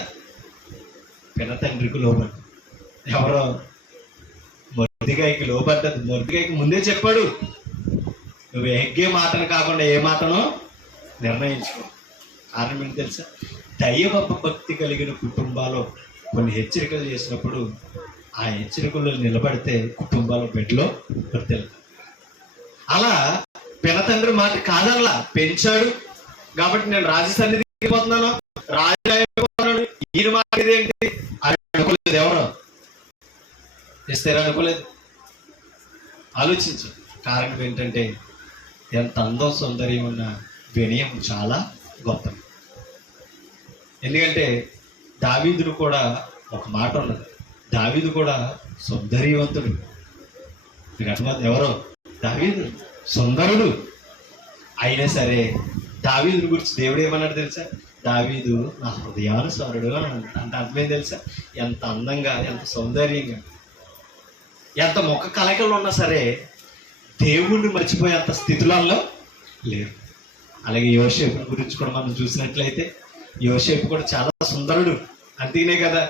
పిన తండ్రికి లోబడ్డ. ఎవరో మొర్దికాయకి లోబడ్డది. మొర్దికాయకి ముందే చెప్పాడు, నువ్వు ఎగ్గే మాటను కాకుండా ఏ మాటనో నిర్ణయించుకో. కారణం ఏంటి తెలుసా? దైవ భక్తి కలిగిన కుటుంబాలు కొన్ని హెచ్చరికలు చేసినప్పుడు ఆ హెచ్చరికల్లో నిలబడితే కుటుంబాల బిడ్డలో వర్తిల్తారు. అలా పినతండ్రి మాట కాదల్లా పెంచాడు కాబట్టి నేను రాజు సన్నిధికి పోతున్నాను, రాజు అయిపోతున్నాను, ఈయన మాట ఇదేంటి అని అనుకోలేదు. ఎవరో ఇస్తారు అనుకోలేదు. ఆలోచించు. కారణం ఏంటంటే ఎంత అందం సౌందర్యం ఉన్న వినయం చాలా గొప్పది. ఎందుకంటే దావీదును కూడా ఒక మాట ఉన్నది, దావీదు కూడా సౌందర్యవంతుడు. మీకు అర్థమవుతుంది? ఎవరో దావీదు సుందరుడు అయినా సరే దావీదుని గురించి దేవుడు ఏమన్నాడు తెలుసా? దావీదు నా హృదయానుసారుడు అని అన్నాడు. అంటే అర్థమేం తెలుసా? ఎంత అందంగా, ఎంత సౌందర్యంగా, ఎంత ముఖ కలకలు ఉన్నా సరే దేవుణ్ణి మర్చిపోయేంత స్థితులలో లేరు. అలాగే యోసేపు గురించి కూడా మనం చూసినట్లయితే యోసేపు కూడా చాలా సుందరుడు. అంతేనే కదా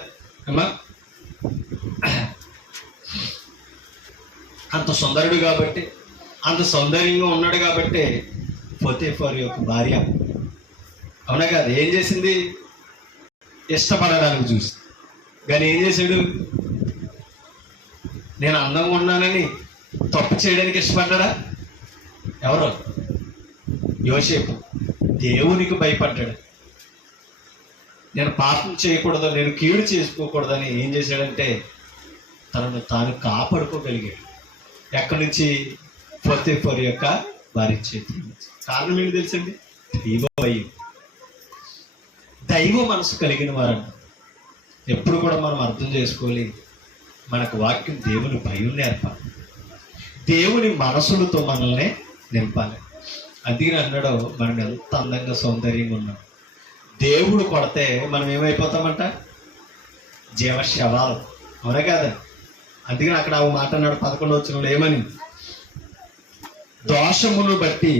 అమ్మా? అంత సుందరుడు కాబట్టి, అంత సౌందర్యంగా ఉన్నాడు కాబట్టి పోతీఫర్ యొక్క భార్య అవునా కాదు ఏం చేసింది? ఇష్టపడడానికి చూసి. కానీ ఏం చేశాడు? నేను అందంగా ఉన్నానని తప్పు చేయడానికి ఇష్టపడ్డా? ఎవరు? యోసేపు దేవునికి భయపడ్డాడు. నేను పాపం చేయకూడదు, నేను కీడు చేసుకోకూడదని ఏం చేశాడంటే తనను తాను కాపాడుకోగలిగాడు. ఎక్కడి నుంచి? పోతీఫర్ యొక్క భార్య చేతి. కారణం ఏంటి తెలుసండి? దైవ మనసు కలిగిన వారంట. ఎప్పుడు కూడా మనం అర్థం చేసుకోవాలి, మనకు వాక్యం దేవుని భయం నేర్పాలి, దేవుని మనసులతో మనల్ని నింపాలి. అందుకని అన్నాడు, మనం ఎంత అందంగా సౌందర్యంగా ఉన్నాం, దేవుడు కొడితే మనం ఏమైపోతామంట? జీవశవాలు. అవునా కాదా? అందుకని అక్కడ ఆ మాట అన్నాడు 11వ వచనంలో ఏమని? దోషమును బట్టి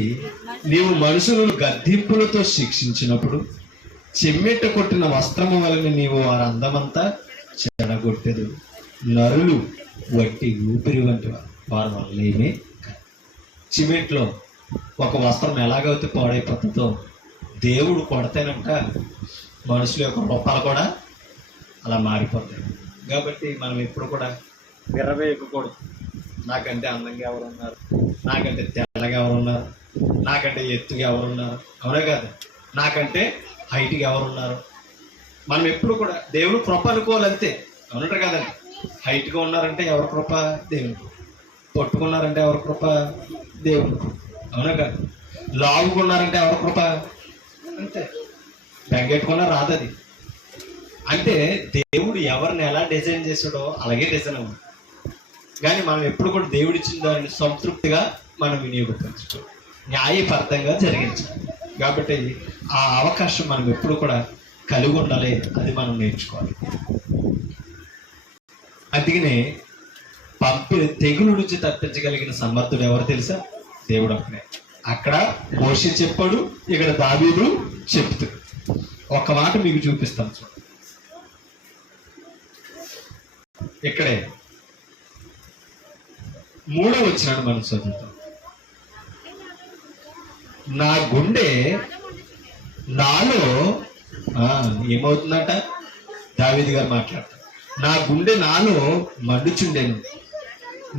నీవు మనుషులను గద్దింపులతో శిక్షించినప్పుడు చెమ్మెట్ట కొట్టిన వస్త్రము వలన నీవు వారి అందమంతా చెడగొట్టెదు. నరులు వట్టి ఊపిరి వంటి వారి వల్ల ఏమీ చిమెట్లో ఒక వస్త్రం ఎలాగైతే పాడైపోతుందో దేవుడు కొడతానంట మనుషుల యొక్క రూపాలు కూడా అలా మారిపోతాయి. కాబట్టి మనం ఎప్పుడు కూడా విర్రవేయకూడదు. నాకంటే అందంగా ఎవరున్నారు, నాకంటే తెల్లగా ఎవరున్నారు, నాకంటే ఎత్తుగా ఎవరున్నారు, అవునా కాదు, నాకంటే హైట్గా ఎవరున్నారు. మనం ఎప్పుడు కూడా దేవుడు కృప అనుకోవాలంతే. అవునంటారు కదండి? హైట్గా ఉన్నారంటే ఎవరి కృప? దేవుని. పట్టుకున్నారంటే ఎవరి కృప? దేవుని. అవునా కాదు? లావుగా ఉన్నారంటే ఎవరి కృప? అంతే. బెంగెట్టుకున్నా రాదది. అంటే దేవుడు ఎవరిని ఎలా డిజైన్ చేసాడో అలాగే డిజైన్ అవ్వదు. కానీ మనం ఎప్పుడు కూడా దేవుడు ఇచ్చిన దాన్ని సంతృప్తిగా మనం వినియోగపరచుకోవాలి, న్యాయబద్ధంగా జరిగించాలి. కాబట్టి ఆ అవకాశం మనం ఎప్పుడు కూడా కలిగి ఉండాలి, అది మనం నేర్చుకోవాలి. అందుకనే తెగులు నుంచి తప్పించగలిగిన సమర్థుడు ఎవరు తెలుసా? దేవుడు అక్కడే. అక్కడ మోషే చెప్పాడు, ఇక్కడ దావీదు చెప్తాడు. ఒక మాట మీకు చూపిస్తాను చూడండి. ఇక్కడే 3వ వచనాన్ని మనం చదువుతాం. నా గుండె నాలో ఏమవుతుందట? దావీదు గారు మాట్లాడతారు. నా గుండె నాలో మండుచుండేను,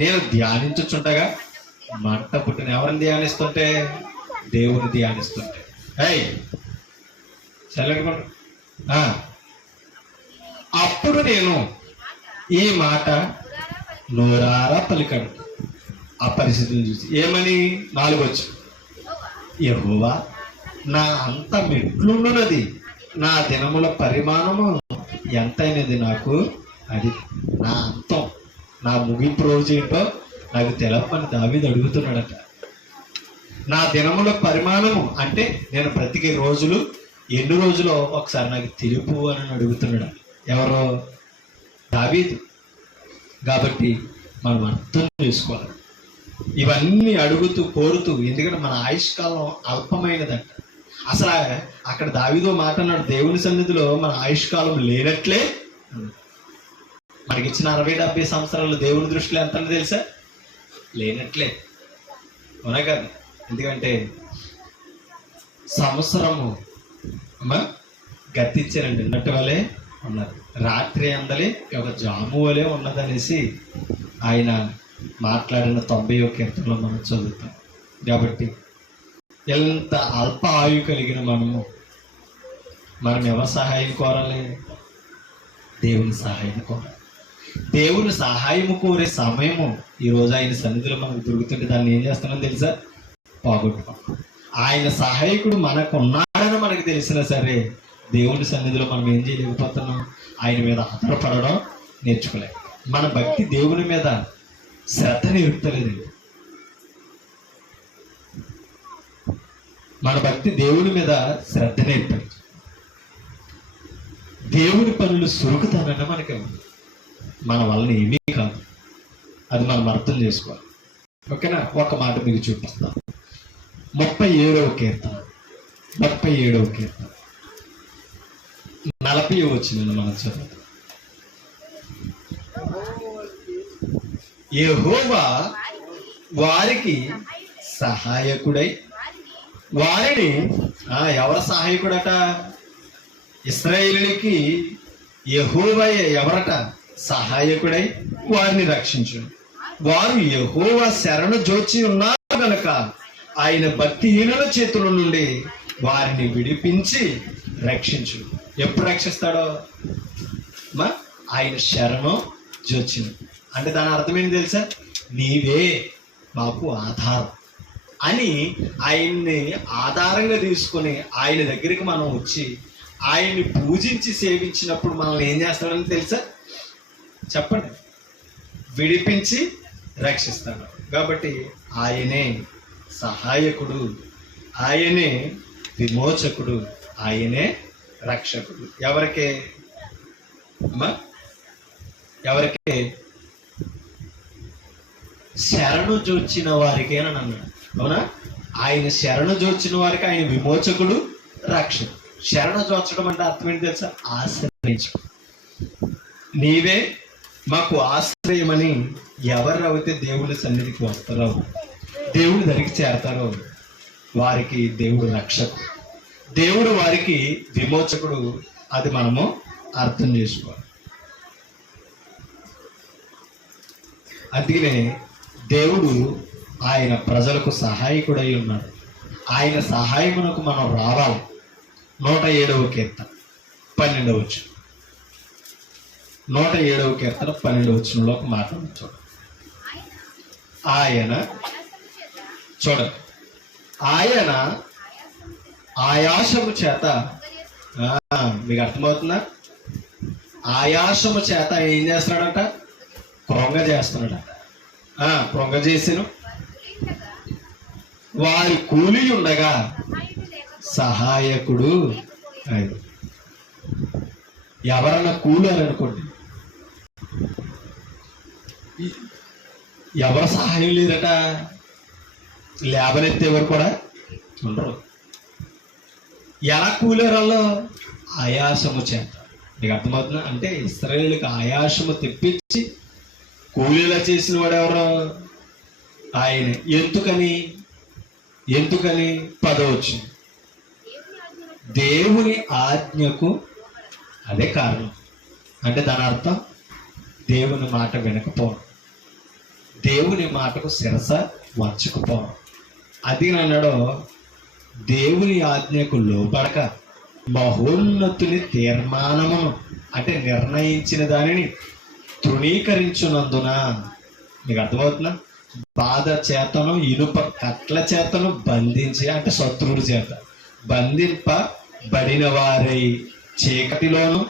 నేను ధ్యానించుచుండగా మంట పుట్టిన. ఎవరిని ధ్యానిస్తుంటే? దేవుని ధ్యానిస్తుంటే. చల్లనుకోండి. అప్పుడు నేను ఈ మాట నోరారా పలికాడు. ఆ పరిస్థితిని చూసి ఏమని 4 వచ్చు, యెహోవా నా అంత మెట్లున్నది, నా దినముల పరిమాణము ఎంతైనది నాకు అది, నా అంతం, నా ముగింపు రోజు ఏంటో నాకు తెలపని దావీదు అడుగుతున్నాడట. నా దినముల పరిమాణము అంటే నేను బ్రతికే రోజులు ఎన్ని రోజులో ఒకసారి నాకు తెలుపు అని అడుగుతున్నాడు. ఎవరో? దావీదు. కాబట్టి మనం అర్థం చేసుకోవాలి, ఇవన్నీ అడుగుతూ కోరుతూ, ఎందుకంటే మన ఆయుష్కాలం అల్పమైనదంట. అసలు అక్కడ దావీదు మాట అన్నాడు, దేవుని సన్నిధిలో మన ఆయుష్కాలం లేనట్లే. మనకిచ్చిన 60-70 సంవత్సరాలు దేవుని దృష్టిలో ఎంత తెలుసా? లేనట్లే. అవునా కాదు? ఎందుకంటే సంవత్సరము గతించారండి ఉన్నట్టు వలే ఉన్నారు, రాత్రి అందలి ఒక జాము వలె ఉన్నదనేసి ఆయన మాట్లాడిన 91 కీర్తనలో మనం చదువుతాం. కాబట్టి ఎంత అల్ప ఆయు కలిగిన మనం ఎవరి సహాయం కోరాలి? దేవుని సహాయం కోరాలి. దేవుని సహాయము కోరే సమయము ఈరోజు ఆయన సన్నిధిలో మనకు దొరుకుతుంటే దాన్ని ఏం చేస్తున్నాం తెలుసా? పోగొట్టుకోం. ఆయన సహాయకుడు మనకు ఉన్నాడని మనకు తెలిసినా సరే దేవుని సన్నిధిలో మనం ఏం చేయలేకపోతున్నాం? ఆయన మీద ఆధారపడడం నేర్చుకోలేం. మన భక్తి దేవుని మీద శ్రద్ధ నిలుపుతలేదండి. మన భక్తి దేవుని మీద శ్రద్ధ నేర్పదు. దేవుని పనులు సురుకుతానన్న మనకి మన వలన ఏమీ కాదు. అది మనం అర్థం చేసుకోవాలి. ఓకేనా? ఒక మాట మీకు చూపిస్తాం. 37వ కీర్తన 40వ వచనం మనం చదువుతాం. యెహోవా వారికి సహాయకుడై వారిని, ఎవరు సహాయకుడట? ఇశ్రాయేలుకి యెహోవాయే ఎవరట? సహాయకుడై వారిని రక్షించును. వారు యెహోవా శరణు జోచి ఉన్నారు కనుక ఆయన భక్తిహీనుల చేతుల నుండి వారిని విడిపించి రక్షించు. ఎప్పుడు రక్షిస్తాడో? ఆయన శరణు జోచిను అంటే దాని అర్థం ఏంటి తెలుసా? నీవే మాకు ఆధారం అని ఆయన్ని ఆధారంగా తీసుకొని ఆయన దగ్గరికి మనం వచ్చి ఆయన్ని పూజించి సేవించినప్పుడు మనల్ని ఏం చేస్తాడని తెలుసా? చెప్పండి. విడిపించి రక్షిస్తాడు. కాబట్టి ఆయనే సహాయకుడు, ఆయనే విమోచకుడు, ఆయనే రక్షకుడు. ఎవరికే? శరణు జోచిన వారికేనని అన్నాడు. అవునా? ఆయన శరణు జోచిన వారికి ఆయన విమోచకుడు, రక్షకుడు. శరణు జోచడం అంటే అర్థం ఏంటి తెలుసా? ఆశ్రయించు. నీవే మాకు ఆశ్రయమని ఎవరు అయితే దేవుని సన్నిధికి వస్తారో, దేవుని దగ్గరికి చేరతారో వారికి దేవుడు రక్షకుడు, దేవుడు వారికి విమోచకుడు. అది మనము అర్థం చేసుకోవాలి. అందుకనే దేవుడు ఆయన ప్రజలకు సహాయకుడై ఉన్నాడు. ఆయన సహాయమునకు మనం రావాలి. 107వ కీర్తన 12వ వచనం. 107వ కీర్తన 12వ వచనంలో ఒక మాట చూడండి. ఆయన ఆయాసము చేత, మీకు అర్థమవుతుందా? ఆయాసము చేత ఏం చేస్తున్నాడట? కృంగ చేస్తున్నాడట. కృంగ చేసిన వారి కూలి ఉండగా సహాయకుడు. ఎవరన్నా కూలారనుకోండి, ఎవరు సహాయం లేదట, లేబనెత్తేవారు కూడా ఉండరు. ఎలా కూలారల్లో? ఆయాసము చేత. నీకు అర్థమవుతుందా? అంటే ఇశ్రాయేలుకి ఆయాసము తెప్పించి కూలీలా చేసిన వాడు ఎవరు? ఆయన. ఎందుకని 10వ వచనం. దేవుని ఆజ్ఞకు అదే కారణం. అంటే దాని అర్థం దేవుని మాట వినకపోవడం, దేవుని మాటకు శిరస వంచకపోవడం. అది అన్నాడు, దేవుని ఆజ్ఞకు లోబడక మహోన్నతుని తీర్మానమును అంటే నిర్ణయించిన దానిని తృణీకరించునందున. మీకు అర్థమవుతుందా? బాధ చేతను ఇనుప కట్ల చేతను బంధించి, అంటే శత్రువుల చేత బంధింపబడిన వారై చీకటిలోను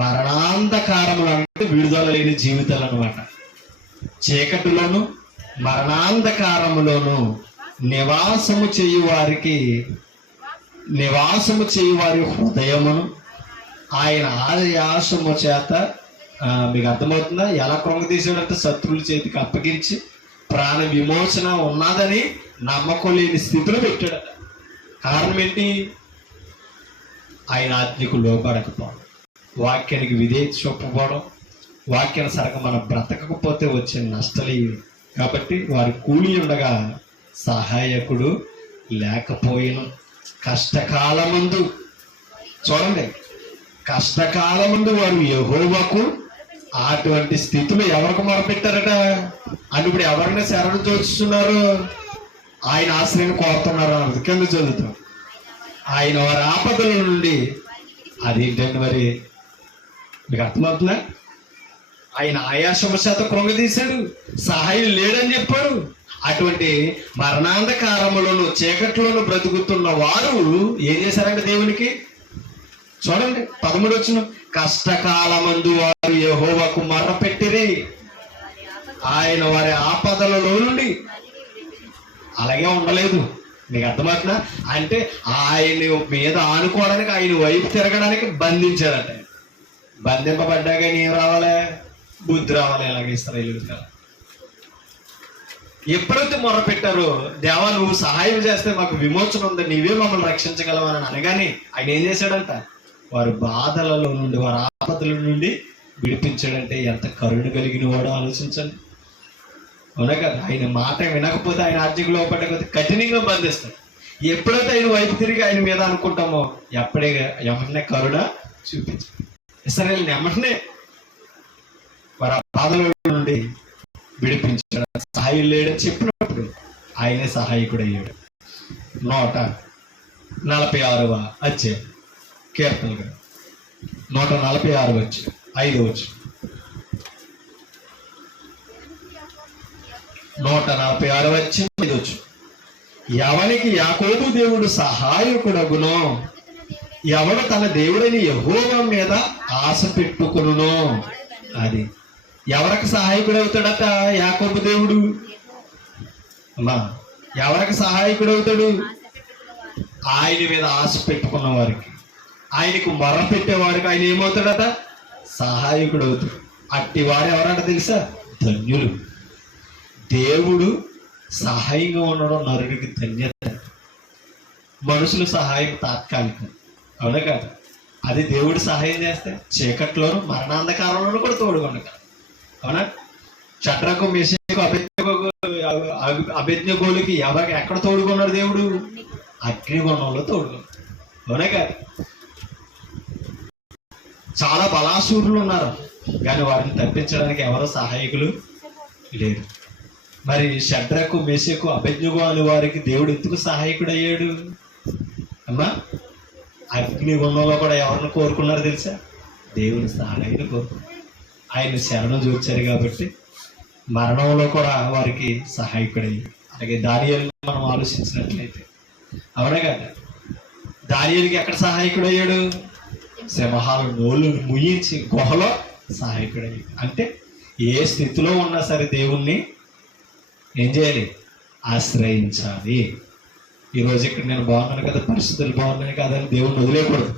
మరణాంధకారములు, అంటే విడుదల లేని జీవితాలు అనమాట. చీకటిలోను మరణాంధకారములోను నివాసము చేయువారి హృదయమును ఆయన ఆయాసము చేత, మీకు అర్థమవుతుందా? ఎలా కృంగతీసాడంటే శత్రువుల చేతికి అప్పగించి ప్రాణ విమోచన ఉన్నదని నమ్మకం లేని స్థితిలో పెట్టాడు. కారణం ఏంటి? ఆయన ఆజ్ఞకు లోపడకపోవడం, వాక్యానికి విధేయత చూపకపోవడం, వాక్యానుసారంగా మనం బ్రతకకపోతే వచ్చే నష్టాలు ఇవి. కాబట్టి వారి కూలి ఉండగా సహాయకుడు లేకపోయిన కష్టకాలమందు, చూడండి, కష్టకాలమందు వారు యెహోవాకు, అటువంటి స్థితిలో ఎవరికి మొరపెట్టారట అని ఇప్పుడు ఎవరిని శరణు చూస్తున్నారు? ఆయన ఆశ్రయం కోరుతున్నారు అన్నది కింద చదువుతాం. ఆయన వారి ఆపదల నుండి, అదేంటండి మరి మీకు అర్థమవుతుందా? ఆయన ఆయాసము చేత కృంగదీశాడు, సహాయం లేడని చెప్పాడు. అటువంటి మరణాంధకారములను చీకట్లోను బ్రతుకుతున్న వారు ఏం చేశారంటే దేవునికి, చూడండి 13 వచనం, కష్టకాలమందు వారు యెహోవాకు మొర్రపెట్టిరి, ఆయన వారి ఆపదలలో నుండి. అలాగే ఉండలేదు. నీకు అర్థమవుతుందా? అంటే ఆయన మీద ఆనుకోవడానికి, ఆయన వైపు తిరగడానికి బంధించాడట. బంధింపబడ్డాక ఏం రావాలి? బుద్ధి రావాలి. ఎలాగ ఇశ్రాయేలుగా ఎప్పుడైతే మొరపెట్టారో, దేవా నువ్వు సహాయం చేస్తే మాకు విమోచన ఉంది, నీవే మమ్మల్ని రక్షించగలవు అని అనగానే ఆయన ఏం చేశాడంట? వారి బాధలలో నుండి, వారి ఆపదల నుండి విడిపించాడంటే ఎంత కరుణ కలిగిన వాడో ఆలోచించండి. అవునా కదా? ఆయన మాట వినకపోతే, ఆయన ఆజ్ఞకు లోపడకపోతే కఠినంగా బంధిస్తాడు. ఎప్పుడైతే ఆయన వైపు తిరిగి ఆయన మీద అనుకుంటామో, ఎమ్మటనే కరుణ చూపించాడు. ఇశ్రాయేలుని ఎమ్మటనే వారి బాధల నుండి విడిపించాడు. సహాయం లేడని చెప్పినప్పుడు ఆయనే సహాయకుడు అయ్యాడు. 146వ అధ్యాయం కీర్తన 146 వచ్చి 5 వచ్చి 146 వచ్చి 5 వచ్చు. ఎవనికి యాకోబు దేవుడు సహాయకుడగునో, ఎవడు తన దేవుడిని యెహోవా మీద ఆశ పెట్టుకునునో, అది ఎవరికి సహాయకుడు అవుతాడట? యాకోబు దేవుడు. అమ్మా, ఎవరికి సహాయకుడు అవుతాడు? ఆయన మీద ఆశ పెట్టుకున్న వారికి, ఆయనకు మొర్ర పెట్టేవాడికి ఆయన ఏమవుతాడట? సహాయకుడు అవుతాడు. అట్టి వారు ఎవరంట తెలుసా? ధన్యులు. దేవుడు సహాయంగా ఉండడం నరుడికి ధన్యత. మనుషుల సహాయం తాత్కాలికం, అవునా కాదు? అది దేవుడు సహాయం చేస్తే చీకట్లోను మరణాంధకారంలోనూ కూడా తోడుకొనగలడు. అవునా? షడ్రకు మెషకు అబేద్నెగోలుకి ఎక్కడ తోడుకున్నాడు దేవుడు? అగ్నిగుండంలో తోడుకున్నాడు. అవునా కాదు? చాలా బలాసూరులు ఉన్నారు, కానీ వారిని తప్పించడానికి ఎవరో సహాయకులు లేరు. మరి షడ్రకు మెషకు అబేద్నెగో అనే వారికి దేవుడు ఎందుకు సహాయకుడు అయ్యాడు? అమ్మా, అగ్నిగుండంలో కూడా ఎవరిని కోరుకున్నారు తెలుసా? దేవుని సహాయం కోరుకున్నారు. ఆయన శరణు చూచారు కాబట్టి మరణంలో కూడా వారికి సహాయకుడయ్యాడు. అలాగే దానియేలు మనం ఆలోచించినట్లయితే, అవునా కదా? దానియేలుకి ఎక్కడ సహాయకుడు అయ్యాడు? సింహాల నోళ్ళు ముయించి గుహలో సహాయకుడయ్యాడు. అంటే ఏ స్థితిలో ఉన్నా సరే దేవుణ్ణి ఏం చేయాలి? ఆశ్రయించాలి. ఈరోజు ఇక్కడ నేను బాగున్నాను కదా, పరిస్థితులు బాగున్నాయి కదా అని దేవుణ్ణి వదిలేయకూడదు.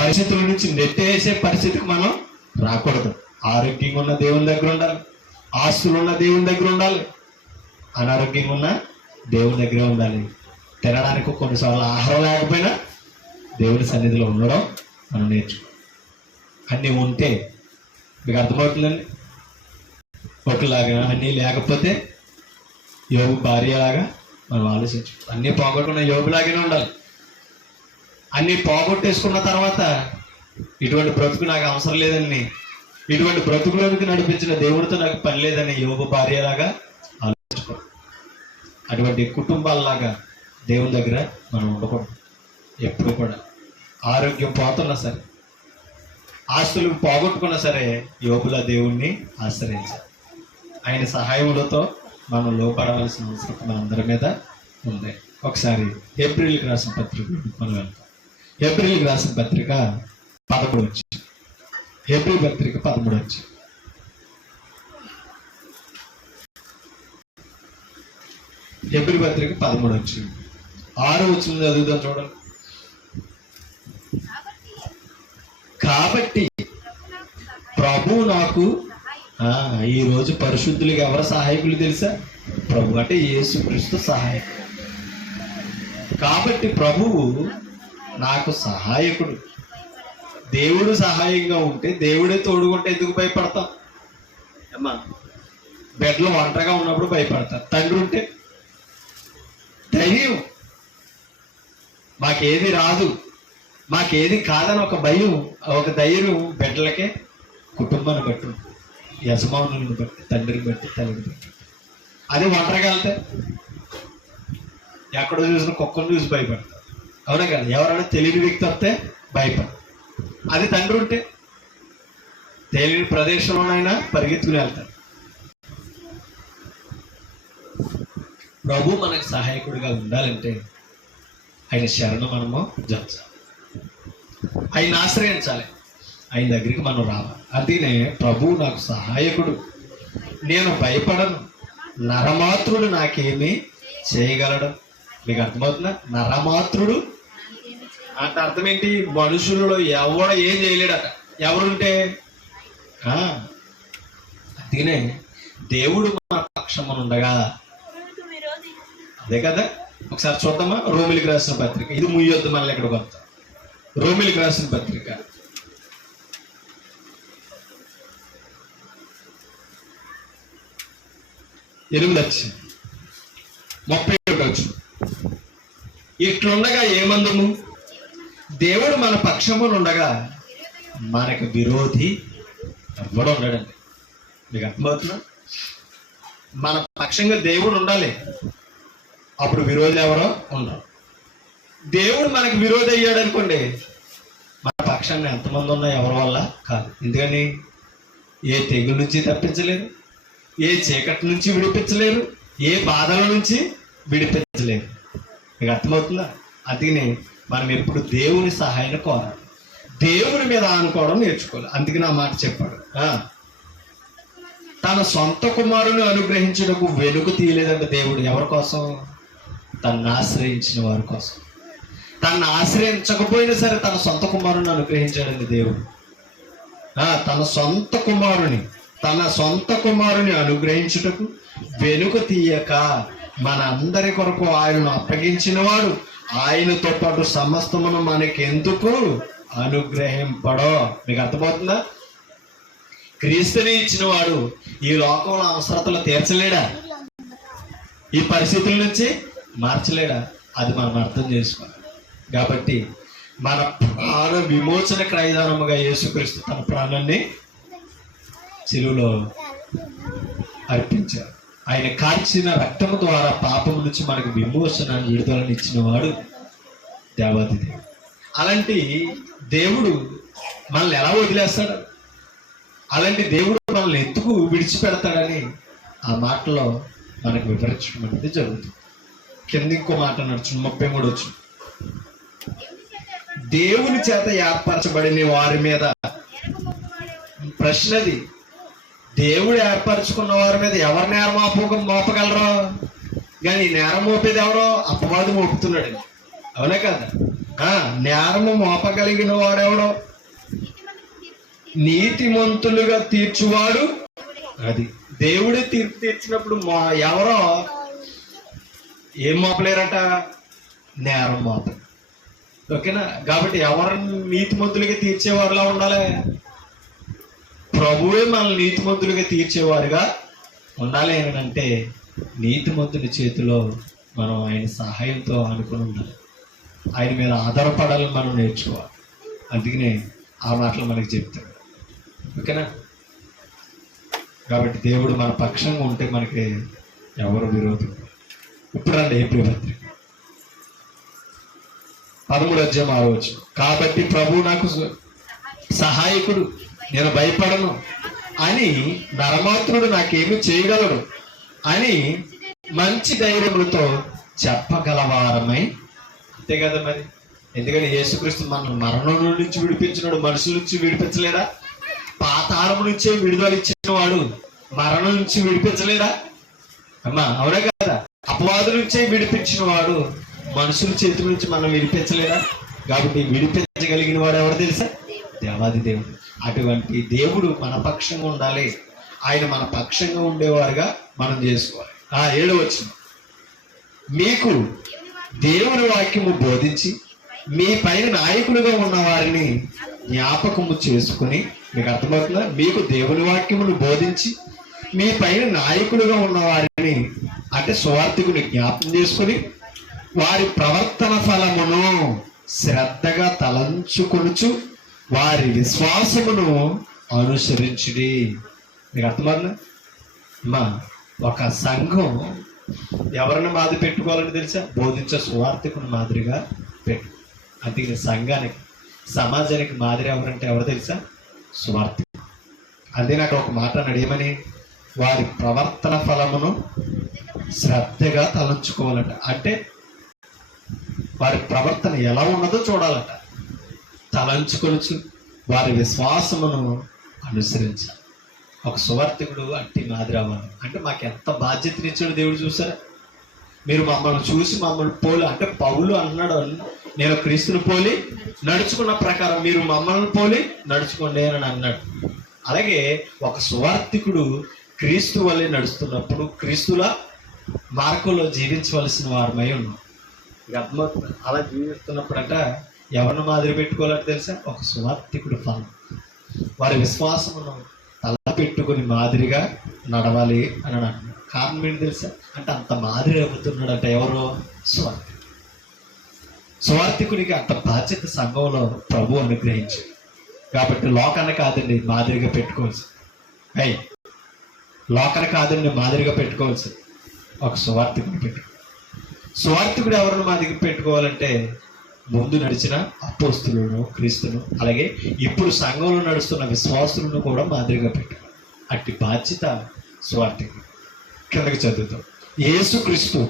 పరిస్థితుల నుంచి నెట్టేసే పరిస్థితికి మనం రాకూడదు. ఆరోగ్యంగా ఉన్న దేవుని దగ్గర ఉండాలి, ఆస్తులు ఉన్న దేవుని దగ్గర ఉండాలి, అనారోగ్యంగా ఉన్న దేవుని దగ్గరే ఉండాలి. తినడానికి కొన్నిసార్లు ఆహారం లేకపోయినా దేవుని సన్నిధిలో ఉండడం మనం నేర్చుకో. అన్నీ ఉంటే మీకు అర్థమవుతుందండి. ఒకలాగా అన్నీ లేకపోతే యోబు భార్యలాగా మనం ఆలోచించు. అన్నీ పోగొట్టుకున్న యోబులాగానే ఉండాలి. అన్నీ పోగొట్టేసుకున్న తర్వాత ఇటువంటి బ్రతుకు నాకు అవసరం లేదని, ఇటువంటి బ్రతుకులోనికి నడిపించిన దేవుడితో నాకు పని లేదని యోబు భార్యలాగా ఆలోచించుకో. అటువంటి కుటుంబాలలాగా దేవుని దగ్గర మనం ఉండకూడదు. ఎప్పుడు కూడా ఆరోగ్యం పోతున్నా సరే, ఆస్తులు పోగొట్టుకున్నా సరే యోబుల దేవుణ్ణి ఆశ్రయించాలి. ఆయన సహాయములతో మనం లోపడవలసిన అవసరం మనందరి మీద ఉంది. ఒకసారి ఏప్రిల్కి రాసిన పత్రిక మనం వెళ్తాం. ఏప్రిల్కి రాసిన పత్రిక 13 వచ్చి, ఏప్రిల్ పత్రిక 13 వచ్చి, ఏప్రిల్ పత్రిక 13 వచ్చి 6 వచ్చిన చదువుతాం చూడండి. కాబట్టి ప్రభు నాకు ఈ రోజు పరిశుద్ధులకి ఎవరు సహాయకులు తెలుసా? ప్రభు అంటే యేసుక్రీస్తు సహాయకుడు. కాబట్టి ప్రభువు నాకు సహాయకుడు. దేవుడు సహాయంగా ఉంటే, దేవుడే తోడుకుంటే ఎందుకు భయపడతాం? అమ్మా, బెడ్లో ఒంటరిగా ఉన్నప్పుడు భయపడతారు. తండ్రి ఉంటే ధైర్యం, మాకేది రాదు, మాకేది కాదని ఒక భయం, ఒక ధైర్యం బిడ్డలకే కుటుంబాన్ని బట్టి, యజమానులను బట్టి, తండ్రిని బట్టి, తల్లిని బట్టి. అది ఒంటరిగా వెళ్తే ఎక్కడో చూసిన కుక్కను చూసి భయపడతారు. అవునా కదా? ఎవరైనా తెలియని వ్యక్తి వస్తే భయపడతారు. అది తండ్రి ఉంటే తెలియని ప్రదేశంలోనైనా పరిగెత్తుకుని వెళ్తారు. ప్రభు మనకు సహాయకుడిగా ఉండాలంటే ఆయన శరణు మనము జపించాలి, ఆయన ఆశ్రయించాలి, ఆయన దగ్గరికి మనం రావాలి. అదినే ప్రభు నాకు సహాయకుడు, నేను భయపడను, నరమాత్రుడు నాకేమీ చేయగలడు. మీకు అర్థమవుతుందా? నరమాత్రుడు అంటే అర్థం ఏంటి? మనుషులలో ఎవడు ఏం చేయలేడట. ఎవరుంటే అందుకనే దేవుడు మన పక్షమున ఉండగా. అదే కదా, ఒకసారి చూద్దామా? రోమిలికి రాసిన పత్రిక, ఇది ముయ్యొద్దు మళ్ళీ ఎక్కడికి వస్తాం. రోమిలికి రాసిన పత్రిక 8:31. ఇట్లుండగా ఏమందుము? దేవుడు మన పక్షమునుండగా మనకు విరోధి ఎవడు ఉండడండి. మీకు అర్థమవుతున్నా? మన పక్షంగా దేవుడు ఉండాలి, అప్పుడు విరోధి ఎవరో ఉండరు. దేవుడు మనకు విరోధి అయ్యాడు అనుకోండి, మన పక్షాన్ని ఎంతమంది ఉన్నా ఎవరి వల్ల కాదు. ఎందుకని? ఏ తెగుల నుంచి తప్పించలేరు, ఏ చీకటి నుంచి విడిపించలేరు, ఏ బాధల నుంచి విడిపించలేరు. మీకు అర్థమవుతుందా? అందుకని మనం ఎప్పుడు దేవుని సహాయాన్ని కోరాలి, దేవుని మీద ఆనుకోవడం నేర్చుకోవాలి. అందుకే నా మాట చెప్పాడు, తన సొంత కుమారుని అనుగ్రహించడానికి వెనుక తీయలేదంటే దేవుడు. ఎవరి కోసం? తనను ఆశ్రయించిన వారి కోసం. తనను ఆశ్రయించకపోయినా సరే తన సొంత కుమారుని అనుగ్రహించాడండి దేవుడు. తన సొంత కుమారుని అనుగ్రహించుటకు వెనుక తీయక మన అందరి కొరకు ఆయనను అప్పగించిన వాడు ఆయనతో పాటు సమస్తమును మనకెందుకు అనుగ్రహింపడో. మీకు అర్థమవుతుందా? క్రీస్తుని ఇచ్చిన వాడు ఈ లోకంలో అవసరతలు తీర్చలేడా? ఈ పరిస్థితుల నుంచి మార్చలేడా? అది మనం అర్థం చేసుకోవాలి. కాబట్టి మన ప్రాణ విమోచన క్రయదానముగా యేసుక్రీస్తు తన ప్రాణాన్ని శిలువలో అర్పించారు. ఆయన కార్చిన రక్తము ద్వారా పాపం నుంచి మనకు విమోచనాన్ని, విడుదలను ఇచ్చిన వాడు దేవాది దేవుడు. అలాంటి దేవుడు మనల్ని ఎలా వదిలేస్తాడు? అలాంటి దేవుడు మనల్ని ఎందుకు విడిచిపెడతాడని ఆ మాటలో మనకు వివరించడం అనేది జరుగుతుంది. కింద ఇంకో మాట నడుచు 33 వచ్చు. దేవుని చేత ఏర్పరచబడిన వారి మీద ప్రశ్నది. దేవుడు ఏర్పరచుకున్న వారి మీద ఎవరు నేరం మోపగలరో? కానీ నేరం మోపేది ఎవరో? అపవాది మోపుతున్నాడు. అవునే కదా? నేరము మోపగలిగిన వాడెవడో? నీతిమంతులుగా తీర్చువాడు. అది దేవుడే తీర్పు తీర్చినప్పుడు ఎవరో ఏం మోపలేరట? నేరం మోప. ఓకేనా? కాబట్టి ఎవరు నీతిమంతులుగా తీర్చేవారులా ఉండాలి? ప్రభువే మనల్ని నీతిమంతులుగా తీర్చేవారుగా ఉండాలి. అంటే నీతిమంతుని చేతిలో మనం ఆయన సహాయంతో అనుకుని ఉండాలి, ఆయన మీద ఆధారపడాలని మనం నేర్చుకోవాలి. అందుకనే ఆ మాటలు మనకి చెప్తాడు. ఓకేనా? కాబట్టి దేవుడు మన పక్షంగా ఉంటే మనకి ఎవరు విరోధం. ఇప్పుడు రండి ఏప్రిల్ పత్రిక 13:6. కాబట్టి ప్రభు నాకు సహాయకుడు, నేను భయపడను, అని నరమాత్రుడు నాకేమి చేయగలడు అని మంచి ధైర్యములతో చెప్పగలవారమై. అంతే కదా మరి. ఎందుకని యేసుక్రీస్తు మన మరణం నుంచి విడిపించినాడు, మనుషుల నుంచి విడిపించలేడా? పాతాళం నుంచే విడుదల ఇచ్చిన వాడు మరణం నుంచి విడిపించలేడా అమ్మా? అవునా కదా? అపవాదు నుంచే విడిపించిన వాడు మనుషుల చేతి నుంచి మనం విడిపించలేదా? కాబట్టి విడిపించగలిగిన వాడు ఎవరు తెలుసా? దేవాది దేవుడు. అటువంటి దేవుడు మన పక్షంగా ఉండాలి. ఆయన మన పక్షంగా ఉండేవారుగా మనం చేసుకోవాలి. 7వ వచనం, మీకు దేవుని వాక్యము బోధించి మీ పైన నాయకులుగా ఉన్న వారిని జ్ఞాపకము చేసుకుని. మీకు అర్థమవుతుందా? మీకు దేవుని వాక్యమును బోధించి మీ పైన నాయకులుగా ఉన్న వారిని అంటే సువార్తికుని జ్ఞాపకం చేసుకుని వారి ప్రవర్తన ఫలమును శ్రద్ధగా తలంచుకొనుచు వారి విశ్వాసమును అనుసరించుడి. మీకు అర్థమవుతుందా అమ్మా? ఒక సంఘం ఎవరిని మాదిరి పెట్టుకోవాలని తెలుసా? బోధించే సువార్తికుని మాదిరిగా పెట్టు. అందుకని సంఘానికి, సమాజానికి మాదిరి ఎవరంటే ఎవరు తెలుసా? సువార్తికుడు. అదే నాకు ఒక మాట అడిగమని, వారి ప్రవర్తన ఫలమును శ్రద్ధగా తలంచుకోవాలంట. అంటే వారి ప్రవర్తన ఎలా ఉన్నదో చూడాలంట. తలంచుకొనుచు వారి విశ్వాసమును అనుసరించాలి. ఒక సువార్తికుడు అట్టి మాదిరి అవ్వాలి అంటే మాకు ఎంత బాధ్యతనిచ్చాడు దేవుడు. చూసారా? మీరు మమ్మల్ని చూసి మమ్మల్ని పోలి, అంటే పౌలు అన్నాడు, నేను క్రీస్తుని పోలి నడుచుకున్న ప్రకారం మీరు మమ్మల్ని పోలి నడుచుకోండి అని అన్నాడు. అలాగే ఒక సువార్తికుడు క్రీస్తు వల్లే నడుస్తున్నప్పుడు క్రీస్తుల మార్గంలో జీవించవలసిన వారమై ఉన్నాం. అర్థమవుతుంది? అలా జీవిస్తున్నప్పుడంట ఎవరిని మాదిరి పెట్టుకోవాలంటే తెలుసా? ఒక సువార్తికుడు ఫలం. వారి విశ్వాసమును తల పెట్టుకుని మాదిరిగా నడవాలి అని అంటున్నాడు. కారణం ఏంటి తెలుసా? అంటే అంత మాదిరి అవుతున్నాడంట ఎవరో? సువార్తికుడు. సువార్తికుడికి అంత బాధ్యత సంఘంలో ప్రభు అనుగ్రహించాడు. కాబట్టి లోకాన్ని కాదండి మాదిరిగా పెట్టుకోవాల్సి, లోకాన్ని కాదండి మాదిరిగా పెట్టుకోవాల్సి, ఒక సువార్తికుడిని పెట్టుకో. సువార్తికుడు ఎవరిని మాదిరిగా పెట్టుకోవాలంటే ముందు నడిచిన అపోస్తులను, క్రీస్తును, అలాగే ఇప్పుడు సంఘంలో నడుస్తున్న విశ్వాసులను కూడా మాదిరిగా పెట్టుకోవాలి. అట్టి బాధ్యత సువార్తికుడు. కిందకి చదువుతాం. యేసుక్రీస్తు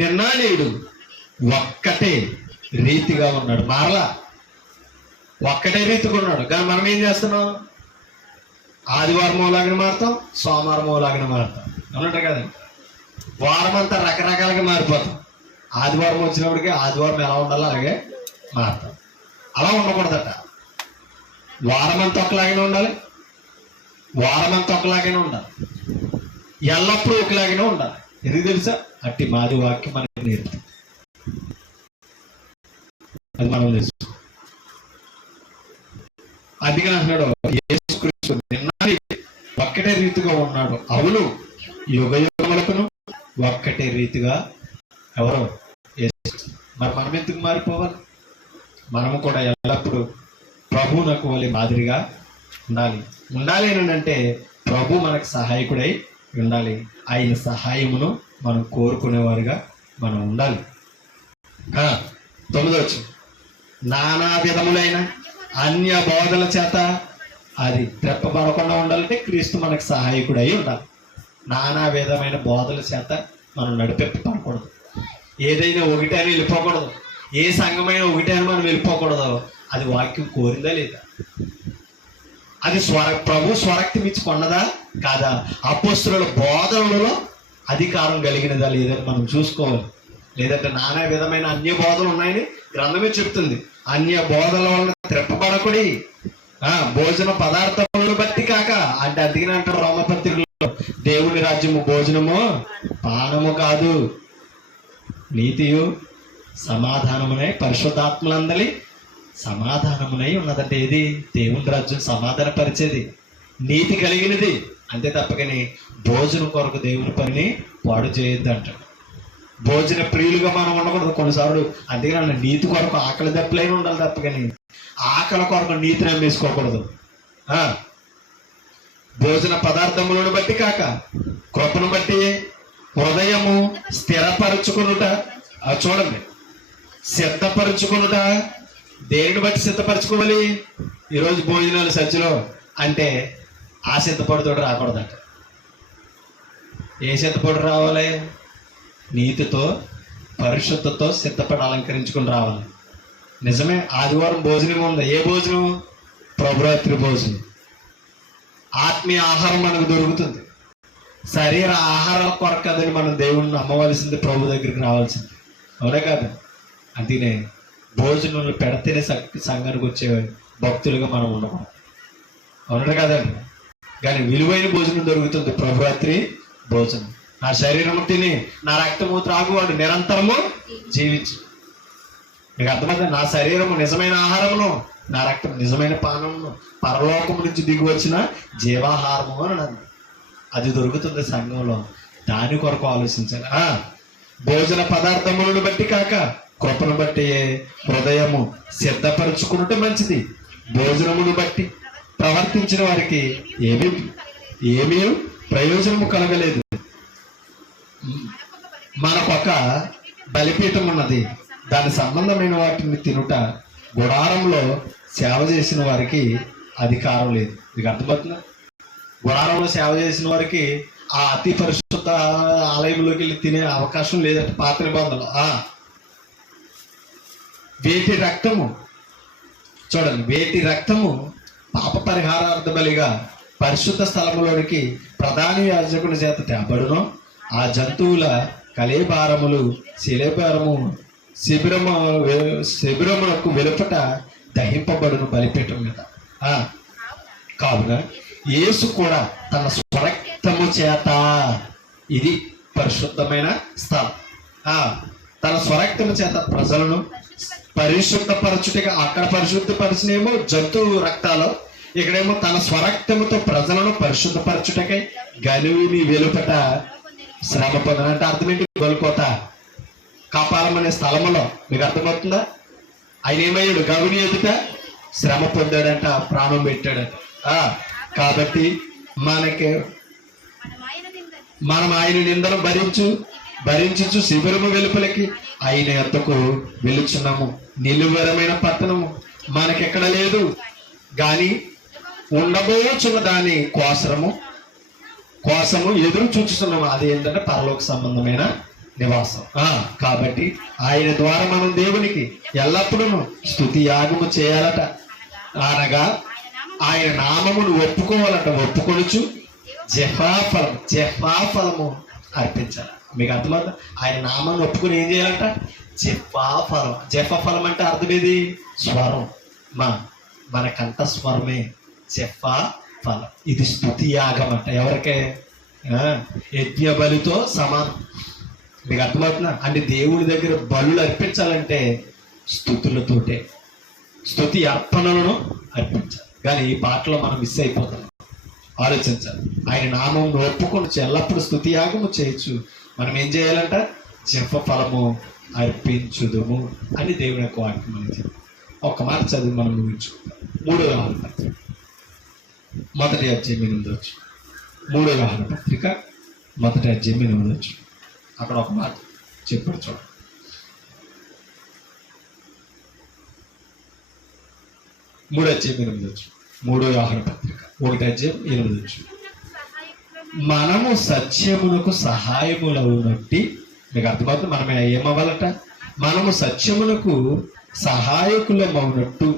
నిన్న నేడు ఒక్కటే రీతిగా ఉన్నాడు. మారలా, ఒక్కటే రీతిగా ఉన్నాడు. కానీ మనం ఏం చేస్తున్నాం? ఆదివారం లాగానే మారుతాం, సోమవారం లాగానే మారుతాం. అవునంట కదండి. వారం అంతా రకరకాలుగా మారిపోతాం. ఆదివారం వచ్చినప్పటికీ ఆదివారం ఎలా ఉండాలో అలాగే మారుతాం. అలా ఉండకూడదట. వారం అంతా ఒకలాగానే ఉండాలి, వారం అంతా ఒకలాగానే ఉండాలి, ఎల్లప్పుడూ ఒకలాగానే ఉండాలి. ఎందుకు తెలుసా? అట్టి మాది వాక్యం మనకి నేర్పుతుంది. అది మనం తెలుసు. అందుకే అంటున్నాడు యేసుక్రీస్తు నిన్న ఒక్కటే రీతిగా ఉన్నాడు. అవును, యుగ యుగములకును ఒక్కటే రీతిగా ఎవరు? మరి మనం ఎందుకు మారిపోవాలి? మనము కూడా ఎల్లప్పుడూ ప్రభువునకు వలె మాదిరిగా ఉండాలి అంటే ప్రభు మనకు సహాయకుడై ఉండాలి. ఆయన సహాయమును మనం కోరుకునేవారుగా మనం ఉండాలి. 9వ వచనం, నానా విధములైన అన్య బోధల చేత అది తెప్పబడకుండా ఉండాలంటే క్రీస్తు మనకు సహాయకుడై ఉండాలి. నానా విధమైన బోధల చేత మనం నడిపెప్పకూడదు. ఏదైనా ఒకటే అని వెళ్ళిపోకూడదు. ఏ సంఘమైన ఒకటే అని మనం వెళ్ళిపోకూడదు. అది వాక్యం కోరిందా లేదా? అది ప్రభు స్వరక్తం ఇచ్చి కొన్నదా కాదా? అపోస్తలుల బోధనలలో అధికారం కలిగినదా లేదని మనం చూసుకోవాలి. లేదంటే నానా విధమైన అన్య బోధలు ఉన్నాయని గ్రంథమే చెప్తుంది. అన్య బోధల వలన త్రెప్పబడకుడి, భోజన పదార్థములను బట్టి కాక. అంటే అందుకనే అంటారు రోమపత్రికలో, దేవుని రాజ్యము భోజనము పానము కాదు, నీతియు సమాధానమునై పరిశుద్ధాత్మలందలి సమాధానమునై ఉన్నదంటే ఏది? దేవుని రాజ్యం సమాధాన పరిచేది, నీతి కలిగినది. అంతే తప్పకని భోజనం కొరకు దేవుని పనిని పాడు చేయొద్దు అంటాడు. భోజన ప్రియులుగా మనం ఉండకూడదు కొన్నిసార్లు. అందుకని నీతి కొరకు ఆకలి దెబ్బలైన ఉండాలి తప్పకని ఆకలి కొరకు నీతిని అమ్మేసుకోకూడదు. భోజన పదార్థములను బట్టి కాక కృపను బట్టి హృదయము స్థిరపరచుకునుట. చూడండి, సిద్ధపరచుకునుట. దేనిని బట్టి సిద్ధపరచుకోవాలి? ఈరోజు భోజనాలు సజ్జలో అంటే ఆ చింతపొడితో రాకూడదట. ఏ చింతపొడి రావాలి? నీతితో పరిశుద్ధతో సిద్ధపడి అలంకరించుకుని రావాలి. నిజమే, ఆదివారం భోజనం ఉంది. ఏ భోజనం? ప్రభురాత్రి భోజనం. ఆత్మీయ ఆహారం మనకు దొరుకుతుంది. శరీర ఆహారం కొరకు కదని మనం దేవుణ్ణి నమ్మవలసింది, ప్రభు దగ్గరికి రావాల్సింది. అవునా కాదు? అందుకనే భోజనాలు పెడితేనే సంఘానికి వచ్చే భక్తులుగా మనం ఉండకూడదు. అవునా కదండి? కానీ విలువైన భోజనం దొరుకుతుంది, ప్రభురాత్రి భోజనం. నా శరీరము తిని నా రక్తము త్రాగువాడు నిరంతరము జీవించు. మీకు అర్థమైంది? నా శరీరము నిజమైన ఆహారమును, నా రక్తం నిజమైన పానమును, పరలోకము నుంచి దిగి వచ్చిన జీవాహారము అని అన్నది. అది దొరుకుతుంది సంఘంలో. దాని కొరకు ఆలోచించాలి. భోజన పదార్థములను బట్టి కాక కృపను బట్టి హృదయము సిద్ధపరచుకున్నట్టు మంచిది. భోజనమును బట్టి ప్రవర్తించిన వారికి ఏమీ ప్రయోజనము కలగలేదు. మనకొక బలిపీఠం ఉన్నది, దాని సంబంధమైన వాటిని తినుట గుడారంలో సేవ చేసిన వారికి అధికారం లేదు. మీకు అర్థమవుతుందా? గుడారంలో సేవ చేసిన వారికి ఆ అతి పరిశుద్ధ ఆలయంలోకి వెళ్ళి తినే అవకాశం లేదంటే పాత నిబంధనలు. వేటి రక్తము చూడండి, వేటి రక్తము పాప పరిహారార్థ బలిగా పరిశుద్ధ స్థలములోనికి ప్రధాన యాజకుని చేత తేబడును. ఆ జంతువుల కలేబారములు శిబిరములకు వెలుపట దహింపబడును బలిపీఠం మీద. కావున యేసు కూడా తన స్వరక్తము చేత, ఇది పరిశుద్ధమైన స్థలం, తన స్వరక్తము చేత ప్రజలను పరిశుద్ధపరచుటగా, అక్కడ పరిశుద్ధపరిచినేమో జంతువు రక్తాలు, ఇక్కడేమో తన స్వరక్తముతో ప్రజలను పరిశుద్ధపరచుటకై గనువిని వెలుపట శ్రమ పొందనంటే అర్థం ఏంటి? గొలుకోత కాపాలం అనే స్థలములో. మీకు అర్థమవుతుందా? ఆయన ఏమయ్యాడు? గనుని ఎదుట శ్రమ పొందాడంట, ప్రాణం పెట్టాడంట. కాబట్టి మనం ఆయన నిందను భరించు శిబిరము వెలుపలికి ఆయన యొద్దకు వెలుచున్నాము. నిలువరమైన పట్టణము మనకెక్కడ లేదు, గాని ఉండబోచున్న దాని కోసము ఎదురు చూస్తున్నాము. అది ఏంటంటే పరలోక సంబంధమైన నివాసం. కాబట్టి ఆయన ద్వారా మనం దేవునికి ఎల్లప్పుడూ స్తుతి యాగము చేయాలట. అనగా ఆయన నామమును ఒప్పుకోవాలట. ఒప్పుకొనుచు జెఫాఫలము అర్పించాలి. మీకు అర్థమవుతుంది? ఆయన నామాన్ని ఒప్పుకొని ఏం చేయాలంట? జెఫాఫలం. జెఫాఫలం అంటే అర్థం ఏది? స్వరం. మన కంఠ స్వరమే జెఫాఫలం. ఇది స్తుతి యాగం అంట. ఎవరికే? యజ్ఞ బలితో సమానం. మీకు అర్థమవుతుందా? అంటే దేవుడి దగ్గర బలులు అర్పించాలంటే స్తుతులతోటే, స్తుతి అర్పణలను అర్పించాలి. కానీ ఈ పాటలో మనం మిస్ అయిపోతాం. ఆలోచించాలి. ఆయన నామం ఒప్పుకొని ఎల్లప్పుడూ స్తుతి యాగము చేయొచ్చు. మనం ఏం చేయాలంట? జప ఫలము అర్పించుదుము అని దేవుని యొక్క వాక్యం అనేది. ఒక మాట చదివి మనం ముగించుకుంటాం. 3వ యోహాను పత్రిక 1వ అధ్యాయం 8వ వచనం. 3వ యోహాను పత్రిక 1వ అధ్యాయం 8వ వచనం. అక్కడ ఒక మాట చెప్పాడు చూడండి. 3వ అధ్యాయం 8వ వచనం. 3వ యోహాను పత్రిక 1వ అధ్యాయం 8వ వచనం. మనము సత్యమునకు సహాయములవునట్టి. మీకు అర్థమవుతుంది? మనం ఏమవ్వాలట? మనము సత్యమునకు సహాయకులమవునట్టు.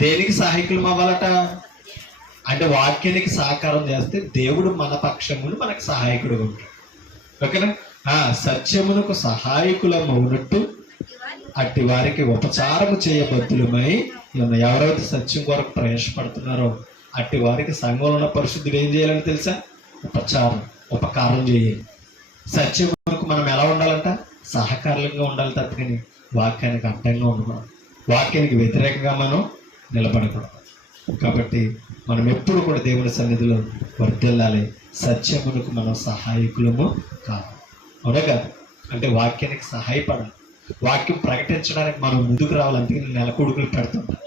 దేనికి సహాయకులం అవ్వాలట? అంటే వాక్యానికి సహకారం చేస్తే దేవుడు మన పక్షమును మనకు సహాయకుడుగా ఉంటాడు. ఓకేనా? సత్యమునకు సహాయకులమవునట్టు అట్టి వారికి ఉపచారము చేయబద్దులమై ఎవరైతే సత్యం కొరకు ప్రయాసపడుతున్నారో అట్టి వారికి సంఘంలో ఉన్న పరిశుద్ధులు ఏం చేయాలని తెలుసా? ఉపకారం చేయాలి. సత్యమునకు మనం ఎలా ఉండాలంట? సహకారంగా ఉండాలి తప్పని వాక్యానికి అడ్డంగా ఉండకూడదు, వాక్యానికి వ్యతిరేకంగా మనం నిలబడకూడదు. కాబట్టి మనం ఎప్పుడు కూడా దేవుని సన్నిధిలో వర్ధిల్లాలి. సత్యమునకు మనం సహాయకులము కావాలి. అవునా కాదు? అంటే వాక్యానికి సహాయపడాలి. వాక్యం ప్రకటించడానికి మనం ముందుకు రావాలి. అందుకే నెలకొడుకులు పెడుతుంటాం.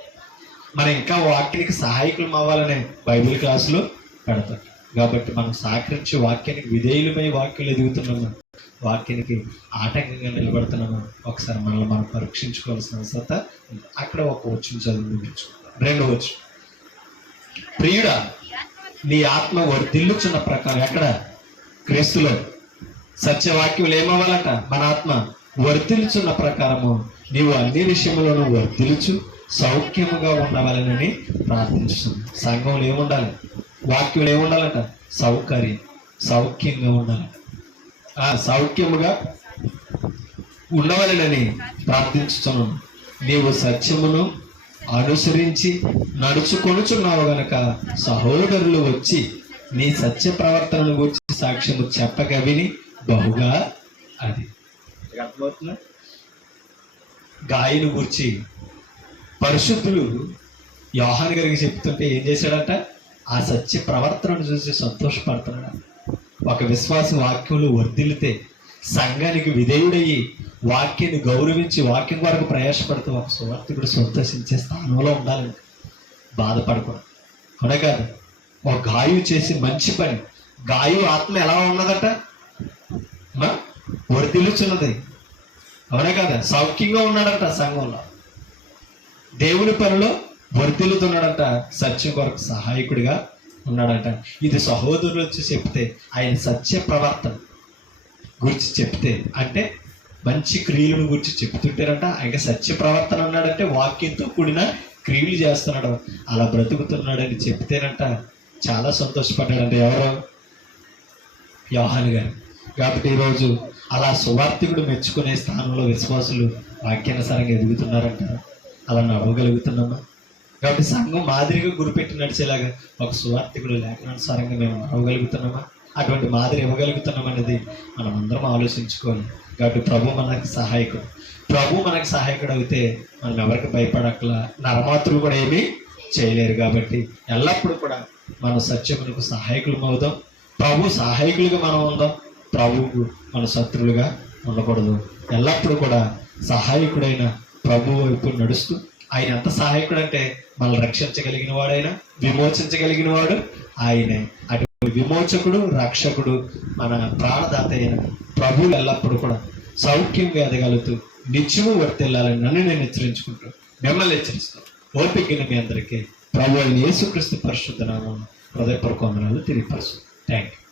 మనం ఇంకా వాక్యానికి సహాయకులం అవ్వాలనే బైబిల్ క్లాసులు పెడతాం. కాబట్టి మనం సహకరించి వాక్యానికి విధేయులమై వాక్యాలు ఎదుగుతున్నాము, వాక్యానికి ఆటంకంగా నిలబడుతున్నాము. ఒకసారి మనల్ని మనం పరీక్షించుకోవాల్సిన అవసరత. అక్కడ ఒక వచనం చదువు ముగించుకుంటాం. 2వ వచనం. ప్రియుడా నీ ఆత్మ వర్ధిల్లుచున్న ప్రకారం ఎక్కడ? క్రీస్తులో. సత్యవాక్యములు ఏమవ్వాలట? మన ఆత్మ వర్ధిల్లుచున్న ప్రకారము నీవు అన్ని విషయంలోనూ వర్ధిల్లుచు సౌఖ్యముగా ఉండవాలని ప్రార్థించుతుంది. సంఘంలో ఏముండాలి? వాక్యంలో ఏముండాలట? సౌఖ్యంగా ఉండాలట. సౌఖ్యముగా ఉండవాలని ప్రార్థించుతున్నాను. నీవు సత్యమును అనుసరించి నడుచుకొనుచున్నావు గనక సహోదరులు వచ్చి నీ సత్య ప్రవర్తనను గురించి సాక్ష్యము చెప్పక విని బహుగా అది అర్థమవుతుందా? గాయను గురించి పరిశుద్ధులు యోహాను గారికి చెప్తుంటే ఏం చేశాడట? ఆ సత్య ప్రవర్తనను చూసి సంతోషపడుతున్నాడు. ఒక విశ్వాసం వాక్యంలో వర్ధిల్లితే, సంఘానికి విధేయుడయ్యి వాక్యాన్ని గౌరవించి వాక్యం వరకు ప్రయాసపడుతూ ఒక సువార్తికుడు సంతోషించే స్థానంలో ఉండాలని బాధపడకూడదు. అవునా కాదు? ఒక గాయు చేసి మంచి పని. గాయు ఆత్మ ఎలా ఉన్నదట? వర్ధిల్లుచున్నది. అవునా కదా? సౌఖ్యంగా ఉన్నాడట. సంఘంలో దేవుని పనిలో వర్ధిల్లుతున్నాడంట. సత్యం కొరకు సహాయకుడిగా ఉన్నాడంట. ఇది సహోదరులు వచ్చి చెప్తే, ఆయన సత్య ప్రవర్తన గురించి చెప్తే, అంటే మంచి క్రియలను గురించి చెప్తుంటారంట. ఆయన సత్య ప్రవర్తన అన్నాడంటే వాక్యంతో కూడిన క్రియలు చేస్తున్నాడు, అలా బ్రతుకుతున్నాడని చెప్తేనంట చాలా సంతోషపడ్డాడంట. ఎవరో? యోహాను గారు. కాబట్టి ఈరోజు అలా సువార్తికుడు మెచ్చుకునే స్థానంలో విశ్వాసులు వాక్యానుసారంగా ఎదుగుతున్నారంట. అలా నడవగలుగుతున్నామా? కాబట్టి సంఘం మాదిరిగా గురిపెట్టి నడిచేలాగా ఒక సువార్తికుడు లేఖనానుసారంగా మేము నడవగలుగుతున్నామా? అటువంటి మాదిరి ఇవ్వగలుగుతున్నాం అనేది మనం అందరం ఆలోచించుకోవాలి. కాబట్టి ప్రభు మనకు సహాయకుడు. ప్రభు మనకు సహాయకుడు అయితే మనం ఎవరికి భయపడక్కలా, నరమాత్రులు కూడా ఏమీ చేయలేరు. కాబట్టి ఎల్లప్పుడూ కూడా మనం సత్యమునకు సహాయకులు అవుదాం. ప్రభు సహాయకులుగా మనం ఉందాం. ప్రభువుకు మన శత్రులుగా ఉండకూడదు. ఎల్లప్పుడూ కూడా సహాయకుడైన ప్రభు వైపు నడుస్తూ, ఆయన ఎంత సహాయకుడు అంటే మనల్ని రక్షించగలిగిన వాడైనా విమోచించగలిగిన వాడు ఆయనే. అటువంటి విమోచకుడు, రక్షకుడు, మన ప్రాణదాత అయిన ప్రభువు ఎల్లప్పుడూ కూడా సౌఖ్యంగా ఎదగలుగుతూ నిత్యము వర్తిల్లాలని నన్ను నేను హెచ్చరించుకుంటూ మిమ్మల్ని హెచ్చరిస్తాను. ఓపికని మీ అందరికీ ప్రభు అయిన యేసుక్రీస్తు పరిశుద్ధ నామమున హృదయపూర్వక వందనాలు తెలియపరుస్తున్నాను. Thank you.